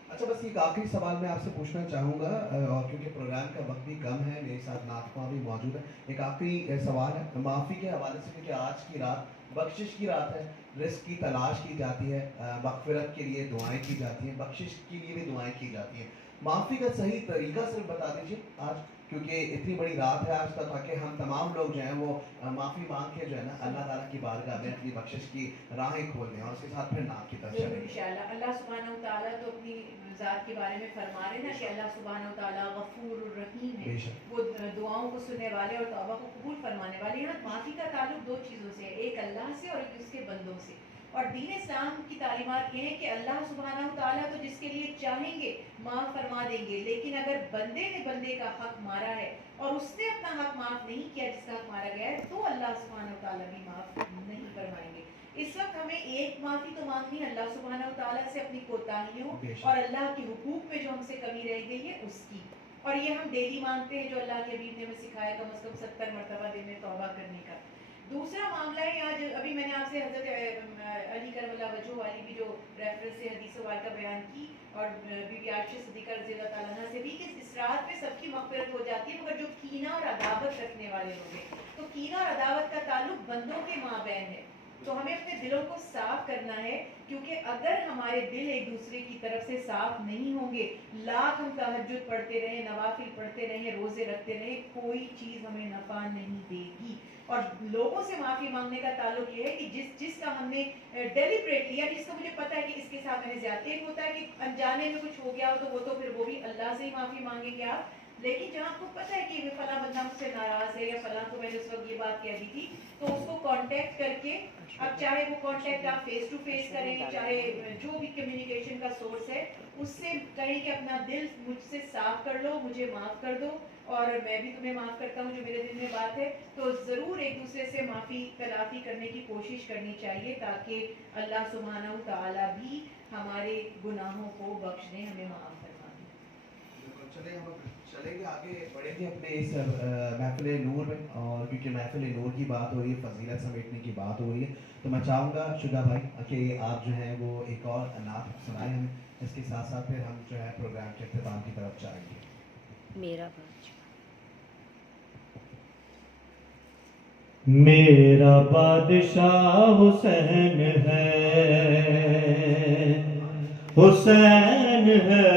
اچھا, بس ایک آخری سوال میں آپ سے پوچھنا چاہوں گا, اور کیونکہ پروگرام کا وقت بھی کم ہے, میرے ساتھ نعت خواں بھی موجود ہے. ایک آخری سوال ہے معافی کے حوالے سے, کیونکہ آج کی رات بخشش کی رات ہے, رزق کی تلاش کی جاتی ہے, مغفرت کے لیے دعائیں کی جاتی ہیں, بخشش کے لیے بھی دعائیں کی جاتی ہیں. معافی کا صحیح طریقہ صرف بتا دیجیے آج, کیونکہ اتنی بڑی رات ہے آج تک, تاکہ ہم تمام لوگ جو ہیں وہ معافی مانگ کے جو ہے نا اللہ تعالیٰ کی بارگاہ میں اپنی بخشش کی راہیں کھول دیں, اور اس کے ساتھ پھر نام کی طرف چلیں. انشاءاللہ اللہ سبحانہ و تعالیٰ تو اپنی ذات کے بارے میں فرما رہے نا کہ اللہ سبحانہ و تعالیٰ غفور الرحیم ہے, وہ دعاؤں کو سننے والے اور توبہ کو قبول فرمانے والے. یہاں معافی کا تعلق دو چیزوں سے ہے, ایک اللہ سے اور ایک اس کے بندوں سے. اور دین اسلام کی تعلیمات یہ ہیں کہ اللہ سبحانہ و تعالیٰ تو جس کے لیے چاہیں گے معاف فرما دیں گے, لیکن اگر بندے نے بندے کا حق مارا ہے اور اس نے اپنا حق معاف نہیں کیا جس کا حق مارا گیا ہے, تو اللہ سبحانہ و تعالیٰ بھی معاف نہیں فرمائیں گے. اس وقت ہمیں ایک معافی تو مانگنی ہے اللہ سبحانہ و تعالیٰ سے اپنی کوتاہیوں اور اللہ کے حقوق میں جو ہم سے کمی رہ گئی ہے اس کی, اور یہ ہم ڈیلی مانگتے ہیں جو اللہ کے حبیب نے ہمیں سکھایا کم از کم 70 مرتبہ دن میں توبہ کرنے کا. دوسرا معاملہ ہے آج ابھی میں نے آپ سے حضرت علی کرم اللہ وجہ والی بھی جو ریفرنس سے حدیث مبارکہ بیان کی, اور بی بی عائشہ صدیقہ رضی اللہ تعالیٰ عنہ سے بھی, کہ اس رات میں سب کی مغفرت ہو جاتی ہے مگر جو کینہ اور عداوت رکھنے والے لوگ ہیں. تو کینہ اور عداوت کا تعلق بندوں کے مابین ہے, تو ہمیں اپنے دلوں کو صاف کرنا ہے, کیونکہ اگر ہمارے دل ایک دوسرے کی طرف سے صاف نہیں ہوں گے, لاکھ ہم تہجد پڑھتے رہیں, نوافل پڑھتے رہیں, روزے رکھتے رہیں, کوئی چیز ہمیں نفع نہیں دے گی. اور لوگوں سے معافی مانگنے کا تعلق یہ ہے کہ جس کا ہم نے ڈیلیبریٹلی, یعنی جس کا مجھے پتا ہے کہ اس کے ساتھ میں نے زیادتی, ایک ہوتا ہے کہ انجانے میں کچھ ہو گیا ہو تو وہ تو پھر وہ بھی اللہ سے ہی معافی مانگیں گے آپ, لیکن جہاں آپ کو پتہ ہے کہ فلاں بندہ مجھ سے ناراض ہے یا فلاں کو میں نے اس وقت یہ بات کہہ دی تھی, تو اس کو کانٹیکٹ کر کے, اب چاہے وہ کانٹیکٹ آپ فیس ٹو فیس کریں, چاہے جو بھی کمیونیکیشن کا سورس ہے اس سے کہیں کہ اپنا دل مجھ سے صاف کر لو, مجھے معاف کر دو اور میں بھی تمہیں معاف کرتا ہوں جو میرے دل میں بات ہے. تو ضرور ایک دوسرے سے معافی تلافی کرنے کی کوشش کرنی چاہیے تاکہ اللہ سبحانہ و تعالیٰ بھی ہمارے گناہوں کو بخش دیں, ہمیں معاف فرما دیں. چلیں ہم چلیں گے آگے بڑھیں گے اپنے اس محفل نور میں, اور کیونکہ محفل نور کی بات ہو رہی ہے, فضیلت سمیٹنے کی بات ہو رہی ہے, تو میں چاہوں گا شجا بھائی کہ آپ جو ہیں وہ ایک اور نعت سنائیں ہمیں, اس کے ساتھ ساتھ پھر ہم جو ہے پروگرام کے اختتام کی طرف جائیں گے. میرا بادشاہ حسین ہے, حسین ہے,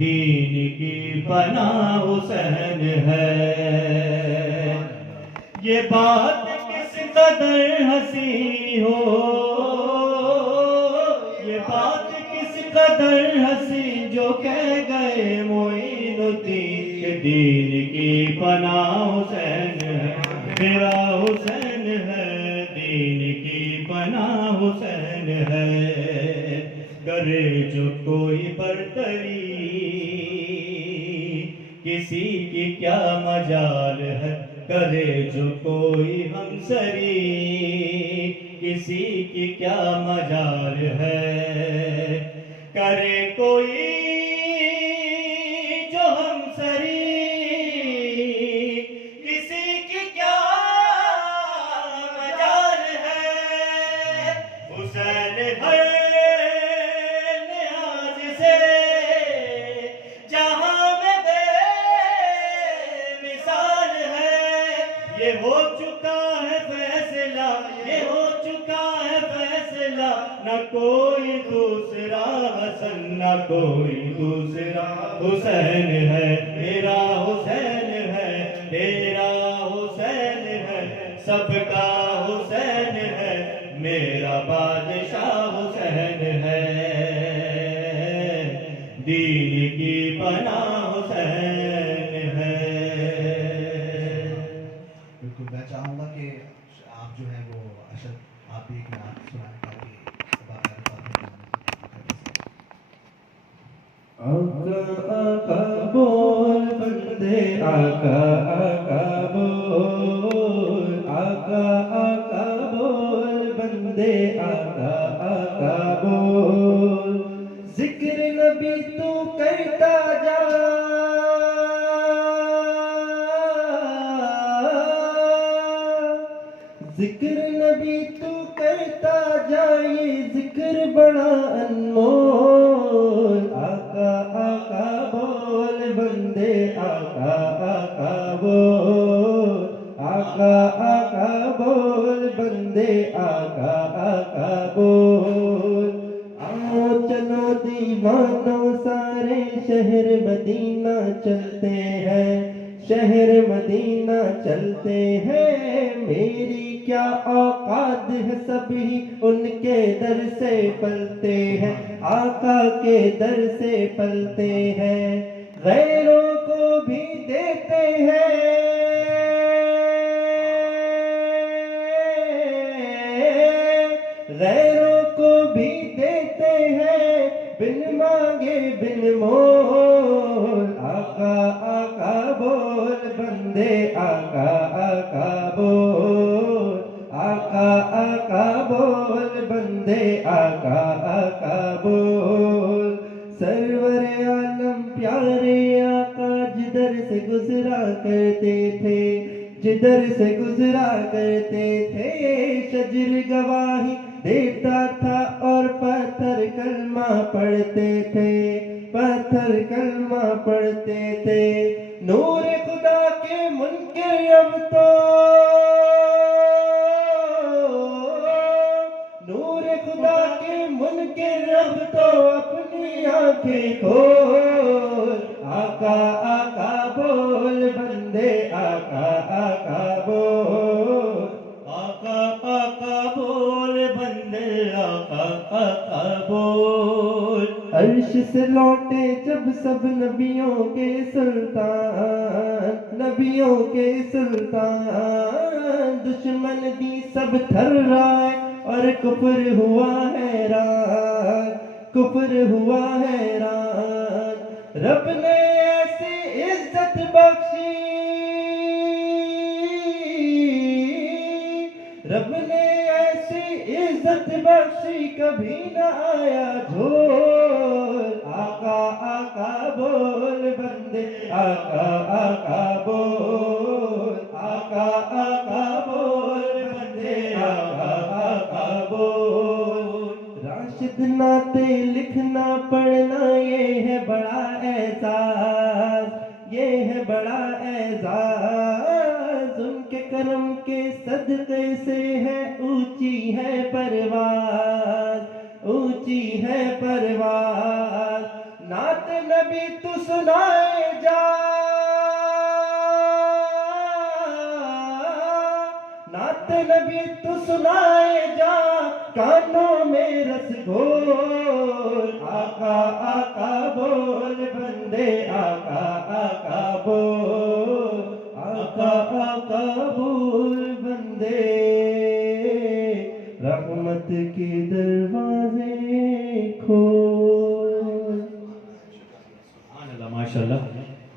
دین کی پناہ حسین ہے. یہ بات کس قدر ہنسی ہو, یہ بات کس قدر ہنسی جو کہہ گئے معین الدین کہ دین کی پناہ حسین ہے, میرا حسین ہے, دین کی پناہ حسین ہے. کرے جو کوئی برتری کسی کی کیا مجال ہے, کرے جو کوئی ہمسری کسی کی کیا مجال ہے. کرے کوئی جو ہمسری کسی کی کیا مجال ہے. حسین ہر لحاظ سے جہاں میں بے مثال ہے. یہ ہو چکا ہے فیصلہ, یہ ہو چکا ہے فیصلہ, نہ کوئی دوسرا حسن, نہ کوئی دوسرا حسین ہے. میرا حسین ہے, تیرا حسین ہے, سب کا حسین ہے, میرا بادشاہ حسین ہے. دین کی پناہ حسین ہے. بالکل, میں چاہوں گا کہ آپ جو ہیں وہ اشد آپ بھی ایک نعت سنائیں تاکہ آقا آقا بول بندے, آقا آقا بول, آقا آقا بول بندے, آقا آقا بول. ذکر نبی تو کرتا جا, ذکر نبی تو کرتا جا, یہ ذکر بڑا انمول. آقا آقا بول بندے, آقا آقا بول, آقا آقا بول بندے, دیوانوں سارے شہر مدینہ چلتے ہیں، شہر مدینہ چلتے ہیں، میری کیا اوقات ہے سبھی ان کے در سے پلتے ہیں، آقا کے در سے پلتے ہیں، غیروں کو بھی دیتے ہیں، غیروں کو بھی دیتے ہیں، بن مانگے بن مول، آقا آقا بول بندے، آقا آقا بول، آقا آقا بول بندے، آقا آقا بول، سرور عالم پیارے آقا جدھر سے گزرا کرتے تھے، جدھر سے گزرا کرتے تھے، شجر گواہی دیتا تھا اور پتھر کلمہ پڑھتے تھے، پتھر کلمہ پڑھتے تھے، نور خدا کے منکر اب تو، نور خدا کے منکر اب تو اپنی آنکھیں کھول، آقا آقا بول بندے، آقا آقا بول، آقا آقا بول بندے، آقا آقا بول، عرش سے لوٹے جب سب نبیوں کے سلطان، نبیوں کے سلطان، دشمن بھی سب تھر رہا ہے اور کفر ہوا حیران، کفر ہوا حیران، رب نے ایسی عزت بخشی، رب نے ایسی عزت بخشی کبھی نہ آیا جھول، آقا آقا بول بندے، آقا آقا بول، آقا آقا بول بندے، آقا آقا بول، راشد نعتیں لکھنا پڑھنا یہ ہے بڑا اعزاز، یہ ہے بڑا اعزاز، ان کے کرم کے صدقے سے ہے اونچی ہے پرواز، اونچی ہے پرواز، نعت نبی تو سنائے جا، نعت نبی تو سنائے جا، کانوں میں رس گھول، آقا آقا بول بندے، آقا آقا بول، آقا آقا بول بندے، رحمت کے دروازے کھول۔ سبحان اللہ، ماشاء اللہ۔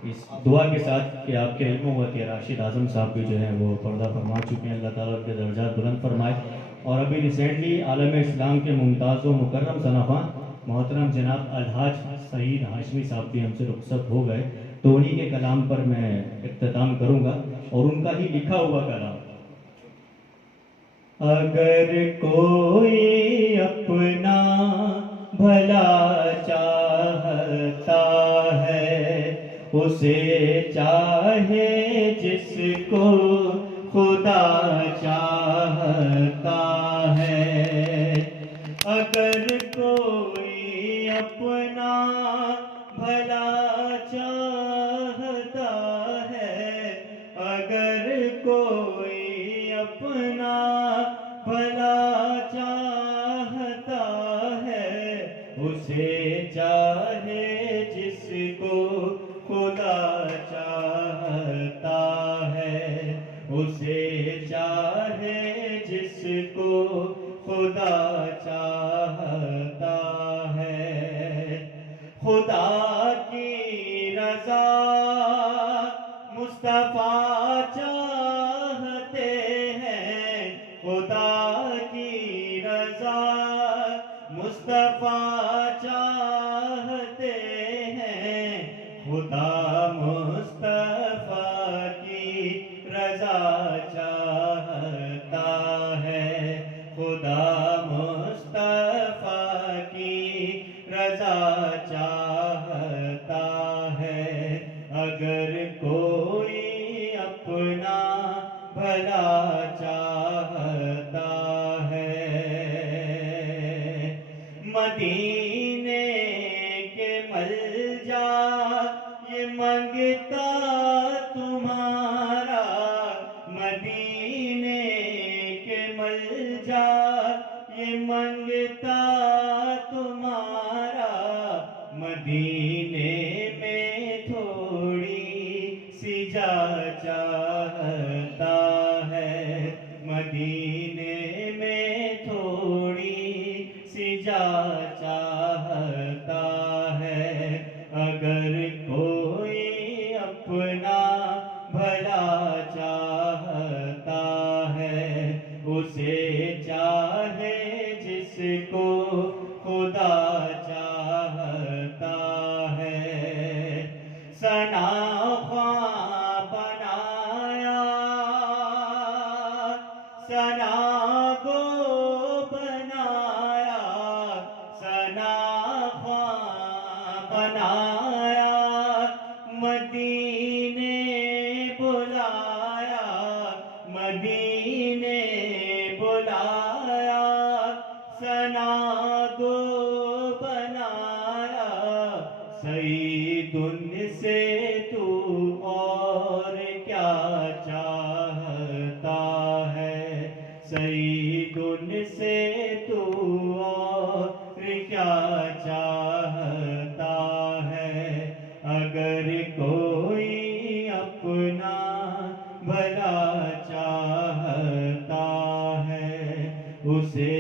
اس دعا کے ساتھ کہ آپ کے علم ہوا کہ راشد اعظم صاحب بھی جو ہیں وہ پردہ فرما چکے ہیں، اللہ تعالیٰ ان کے درجات بلند فرمائے، اور ابھی ریسنٹلی عالم اسلام کے ممتاز و مکرم صنفاں محترم جناب الحاج سعید ہاشمی صاحب بھی ہم سے رخصت ہو گئے، تو انہی کے کلام پر میں اختتام کروں گا، اور ان کا ہی لکھا ہوا کلام: اگر کوئی اپنا بھلا چاہتا ہے، اسے چاہے جس کو خدا چاہتا ہے، اگر کوئی اپنا بھلا چاہتا ہے، اگر کوئی اپنا بھلا چاہتا ہے، اسے چاہے جس کو خدا چاہتا ہے، اسے چاہے جس کو خدا چاہتا ہے، خدا کی رضا مصطفیٰ چاہتے ہیں، خدا کی رضا مصطفیٰ چاہتے ہیں، خدا مصطفیٰ کی رضا چاہتا ہے، خدا مصطفیٰ کی رضا چاہتا ہے، اگر کوئی اپنا بھلا چاہتا ہے، مدینے مدینے میں تھوڑی سی جا چاہتا ہے، مدینے میں تھوڑی سی جا چاہتا ہے، اگر کوئی اپنا بھلا چاہتا ہے، اسے چاہے جس کو خدا چاہتا ہے۔ ثنا خواں بنایا، ثنا کو بنایا، ثنا خواں بنایا، مدینے بلایا، مدینے بلایا، ثنا کو بنایا، سعید سے تو اور کیا چاہتا ہے، سعید سے تو اور کیا چاہتا ہے، اگر کوئی اپنا بھلا چاہتا ہے، اسے